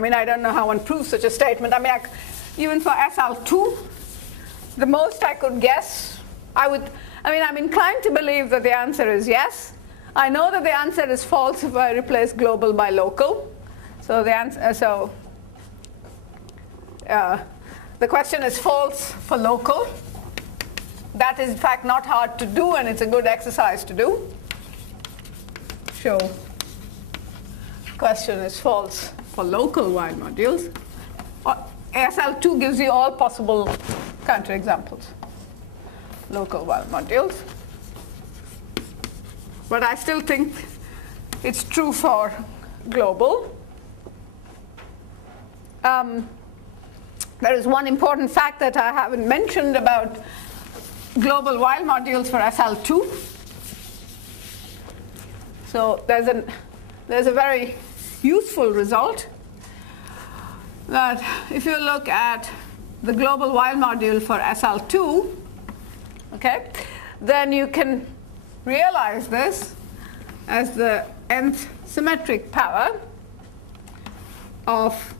mean, I don't know how one proves such a statement. I mean, even for SL2, the most I could guess, I'm inclined to believe that the answer is yes. I know that the answer is false if I replace global by local. So the answer, the question is false for local. That is, in fact, not hard to do, and it's a good exercise to do. Show question is false for local Y modules. SL2 gives you all possible counterexamples. Local Y modules. But I still think it's true for global. There is one important fact that I haven't mentioned about global Y modules for SL2. So there's a very useful result that if you look at the global while module for SL2, okay, then you can realize this as the nth symmetric power of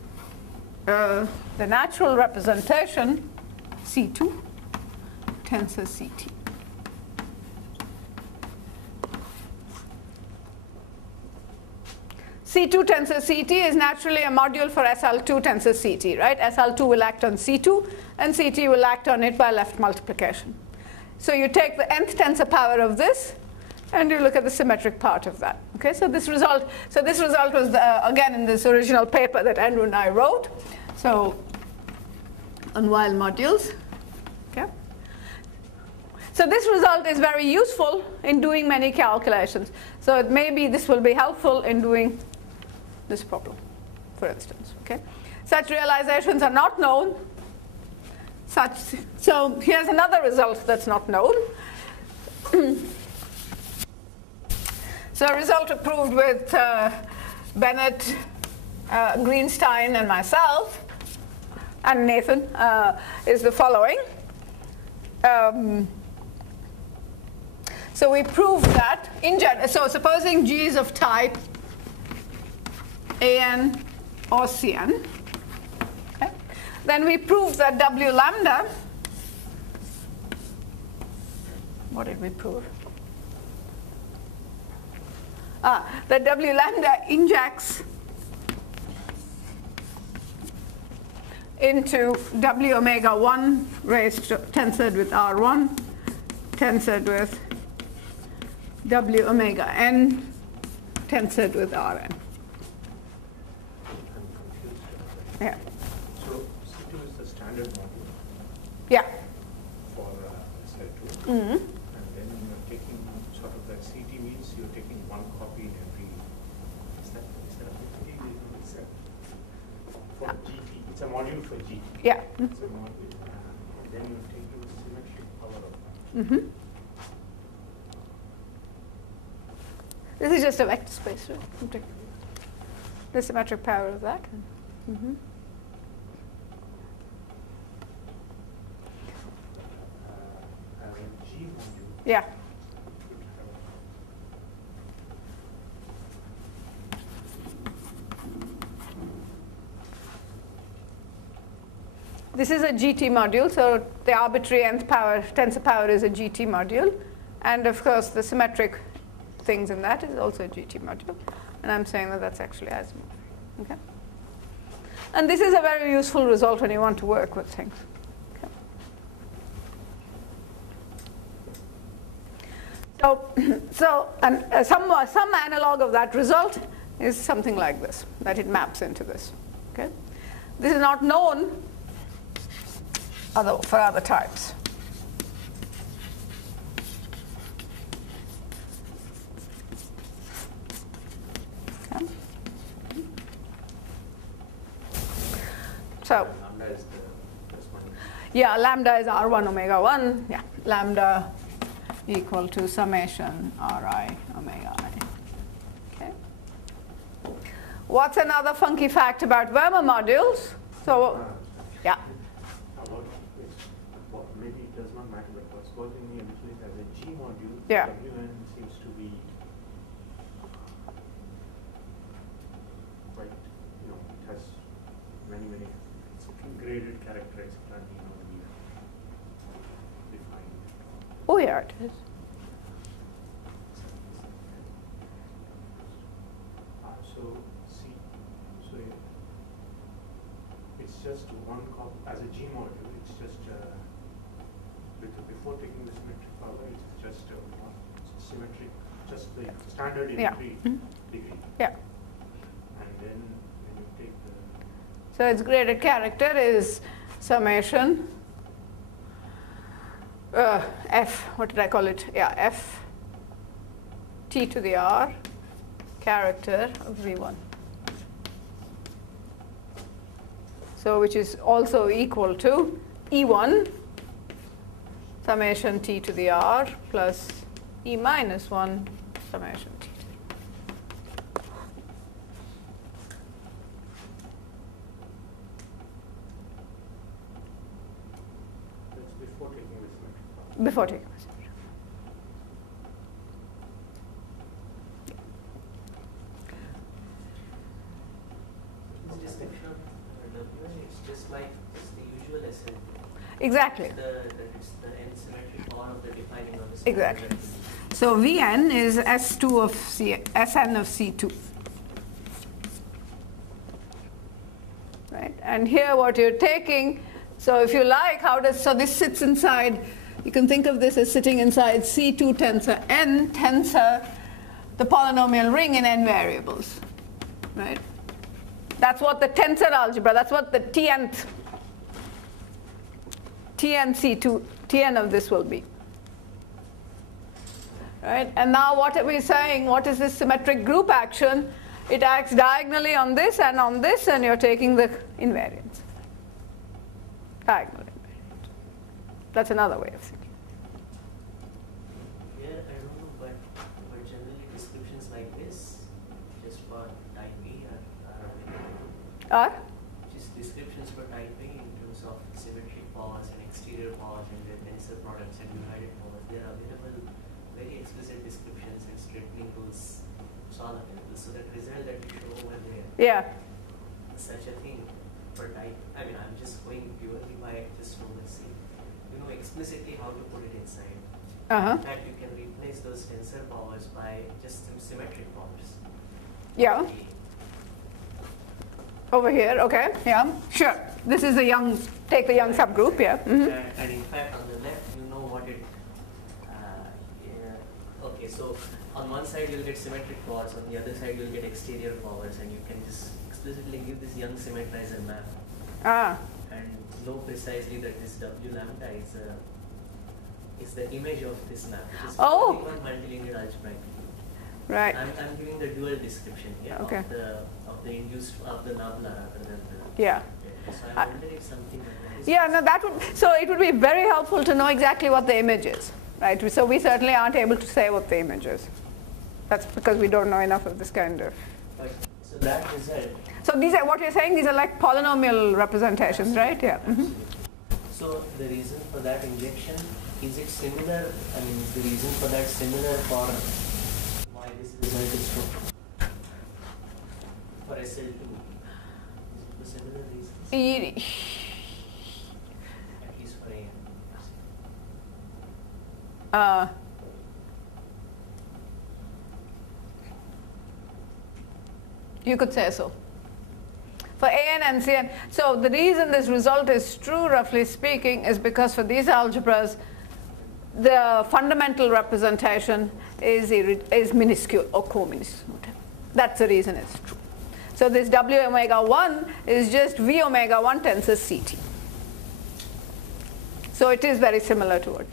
the natural representation C2 tensor CT. C2 tensor CT is naturally a module for SL2 tensor CT, right? SL2 will act on C2, and CT will act on it by left multiplication. So you take the nth tensor power of this, and you look at the symmetric part of that. Okay, so this result was again in this original paper that Andrew and I wrote. So on while modules. Okay. So this result is very useful in doing many calculations. So maybe this will be helpful in doing this problem, for instance. Okay, such realizations are not known. So here's another result that's not known. So a result approved with Bennett, Greenstein, and myself, and Nathan, is the following. So we proved that in general. So supposing G is of type AN or CN, okay, then we proved that W lambda. What did we prove? That W lambda injects into W omega 1 raised to tensored with R1, tensored with W omega n, tensored with Rn. I'm confused. Yeah. So C2 is the standard module Yeah. for SL2. Mm-hmm. And then you're taking sort of that CT means you're taking one copy in every. Is that it's for GT? It's a module for GT. Yeah. It's a module. And then you take the symmetric power of that. Mm-hmm. This is just a vector space, right? Okay. The symmetric power of that. Mm-hmm. As a G module. Yeah. This is a GT module, so the arbitrary nth power, tensor power is a GT module. And of course, the symmetric things in that is also a GT module. And I'm saying that that's actually Asimov. Okay? And this is a very useful result when you want to work with things. Okay? So some analog of that result is something like this, that it maps into this. Okay? This is not known for other types. Okay. So Lambda is the first one. yeah, lambda is R1 omega 1. Yeah, lambda equal to summation Ri omega I. Okay. What's another funky fact about Verma modules? So, yeah. About well, maybe it does not matter, but what's bothering me a little is as a G module, Yeah. Wn seems to be quite, it has many graded characteristics that need not be defined. Oh, yeah, it is. It's just one copy as a G module. It's just before taking the symmetric power, it's just symmetric, just the standard in Yeah. degree. Yeah. And then when you take the So its graded character is summation f, what did I call it? Yeah, f t to the r character of v1. So which is also equal to e1 summation t to the r plus e minus 1 summation t. before taking the symmetric. Before taking the symmetric. This description of W, it's just like it's the usual SL. Exactly. It's the n symmetric power of the defining of the Exactly. So Vn is S2 of C, Sn of C2. Right? And here what you're taking, so if you like, so this sits inside, you can think of this as sitting inside C2 tensor n tensor the polynomial ring in n variables. Right? That's what the tensor algebra, that's what the Tn C2, Tn of this will be. Right? And now what are we saying? What is this symmetric group action? It acts diagonally on this, and you're taking the invariance. Diagonal invariant. That's another way of thinking. Here, I don't know, but generally descriptions like this, just for type B are just descriptions for type B in terms of symmetric powers and exterior powers and their tensor products and divided powers. They are available, very explicit descriptions and straightening rules. It's all available. So that result that we show over there, Yeah. such a thing for type. I mean, I'm just going purely by just over C. You know explicitly how to put it inside. In fact, you can replace those tensor powers by just some symmetric powers. Yeah. Over here, okay, yeah, sure. This is the Young, take the Young subgroup, yeah. And in fact, on the left, you know what it, okay, so on one side you'll get symmetric powers, on the other side you'll get exterior powers, and you can just explicitly give this Young symmetrizer map. And know precisely that this W lambda is the image of this map. It is one multilinear algebraic. Right. I'm giving the dual description here of the induced of the nabla rather than the. Yeah. So I wonder if something like that is. Yeah, no, that would, so it would be very helpful to know exactly what the image is, right? So we certainly aren't able to say what the image is. That's because we don't know enough of this kind of. So that result. So these are what you're saying. These are like polynomial representations, right? Yeah. So the reason for that injection, is it similar? I mean, is the reason for that similar for why this result is true for SL2? Is it for similar reasons? At least for AN. You could say so. For AN and CN, so the reason this result is true, roughly speaking, is because for these algebras, the fundamental representation is minuscule or co-minuscule. That's the reason it's true. So this W omega 1 is just V omega 1 tensor CT. So it is very similar to what,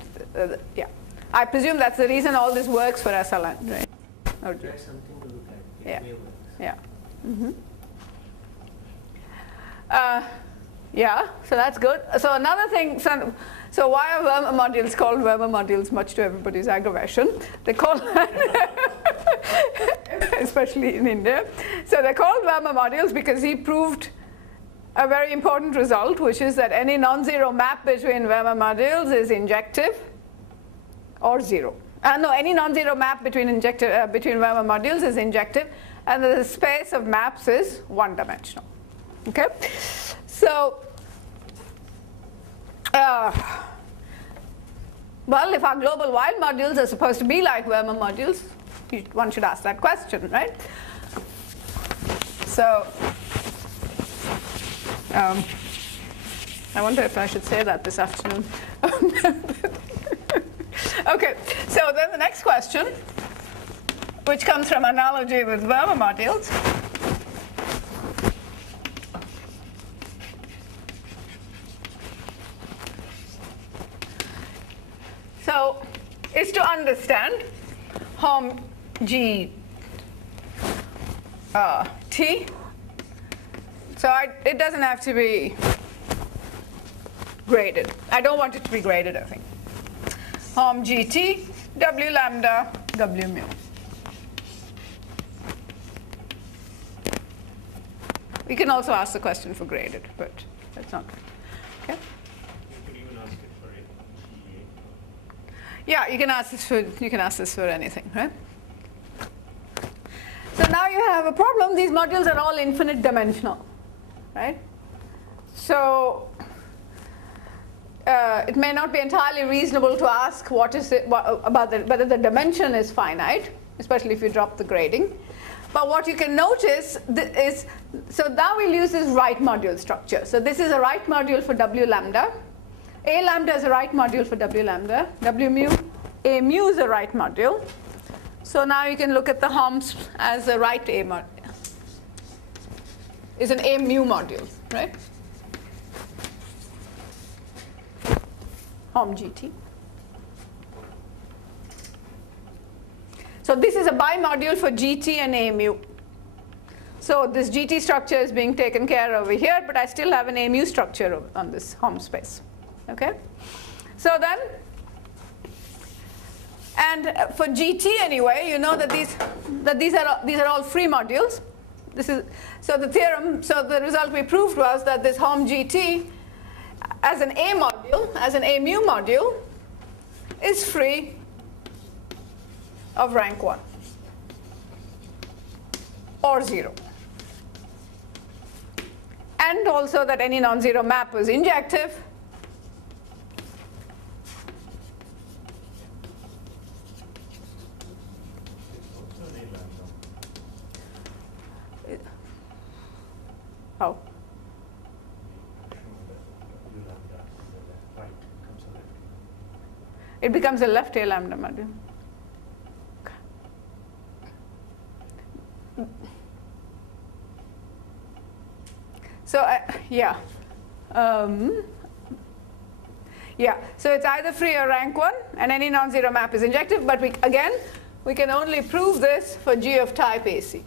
yeah. I presume that's the reason all this works for SLN, right? That's something to look at. Yeah. It may work. Yeah. Yeah, so that's good. So another thing, so why are Verma modules called Verma modules, much to everybody's aggravation? They're called, especially in India. So they're called Verma modules because he proved a very important result, which is that any non-zero map between Verma modules is injective or zero. No, any non-zero map between Verma modules is injective, and the space of maps is one-dimensional. Okay, so well, if our global wild modules are supposed to be like Verma modules, one should ask that question, right? So I wonder if I should say that this afternoon. Okay, so then the next question, which comes from analogy with Verma modules. So, is to understand Hom G T. So it doesn't have to be graded. I don't want it to be graded, I think. Hom GT, W lambda, W mu. We can also ask the question for graded, but that's not. Okay. You could even ask it for it. Yeah, you can ask this for anything, right? So now you have a problem. These modules are all infinite dimensional, right? So it may not be entirely reasonable to ask whether the dimension is finite, especially if you drop the grading. But what you can notice is, so now we'll use this right module structure. So this is a right module for W lambda. A lambda is a right module for W lambda. W mu, A mu is a right module. So now you can look at the HOMS as a right A module. Is an A mu module, right? HOM GT. So this is a bimodule for GT and A mu. So this GT structure is being taken care of over here, but I still have an A mu structure on this HOM space. Okay? So then, and for GT anyway, you know that these are all free modules. This is so the theorem. So the result we proved was that this HOM GT as an A module, as an A mu module, is free of rank 1 or 0. And also that any non-zero map is injective. How? It becomes a left A lambda module. So yeah. Yeah, so it's either free or rank 1, and any non-zero map is injective, but we can only prove this for G of type AC.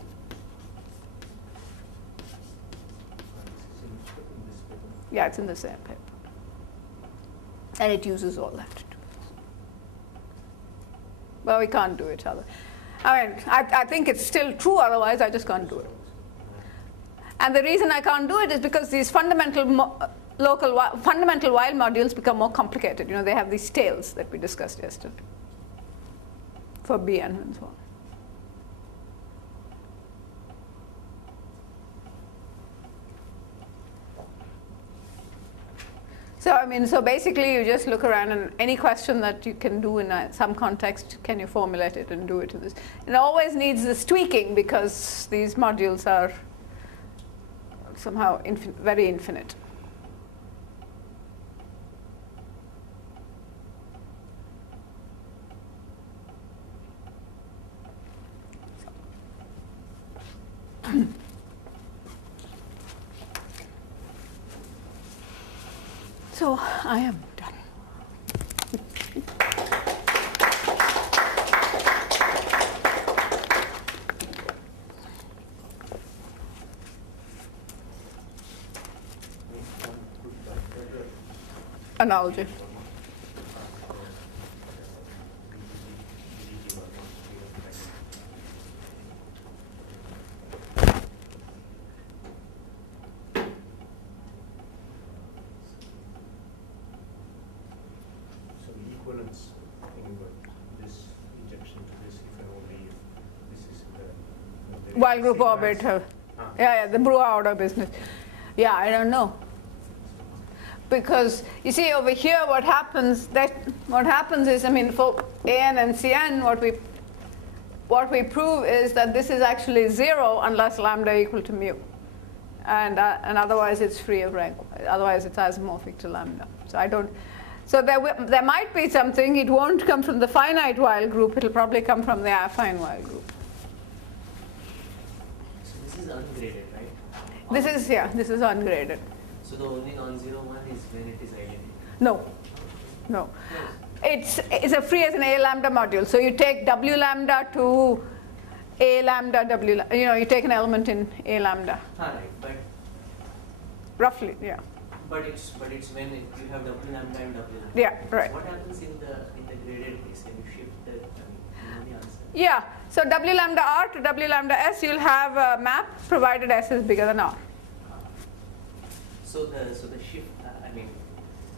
Yeah, it's in the same paper. And it uses all that. Well, we can't do it. I mean, I think it's still true, otherwise I just can't do it. And the reason I can't do it is because these fundamental while modules become more complicated. You know, they have these tails that we discussed yesterday for Bn and so on. So I mean, so basically you just look around, and any question that you can do in some context, can you formulate it and do it in this? It always needs this tweaking because these modules are somehow very infinite. So I am done. Analogy. While group orbit, yeah, the Brewer order business. Yeah, I don't know. Because you see over here, what happens is, I mean, for AN and CN, what we prove is that this is actually 0 unless lambda equal to mu, and otherwise it's free of rank. Otherwise it's isomorphic to lambda. So I don't. So there might be something. It won't come from the finite while group. It'll probably come from the affine while group. Ungraded, right? This is ungraded. So the only non-zero one is when it is identical? No. It's a free as an A lambda module. So you take W lambda to A lambda W lambda. You know, you take an element in A lambda. Right, but roughly, yeah. But it's when you have W lambda and W lambda. Yeah, right. What happens in the graded case? Can you shift the? You know the answer. Yeah. So W lambda R to W lambda S, you'll have a map provided S is bigger than R. So the shift,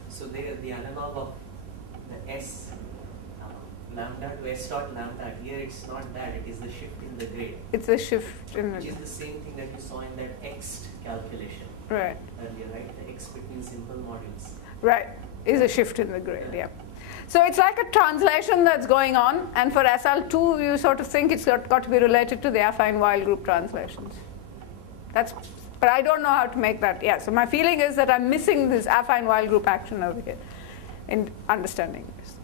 so the analog of the S lambda to s dot lambda. Here it's not that, it is the shift in the grade. It's a shift in Which the, is the same thing that you saw in that x calculation right, earlier, right? The x between simple modules. right, is a shift in the grade, yeah. So it's like a translation that's going on, and for SL2 you sort of think it's got to be related to the affine Weil group translations. But I don't know how to make that, yeah. So my feeling is that I'm missing this affine Weil group action over here in understanding this.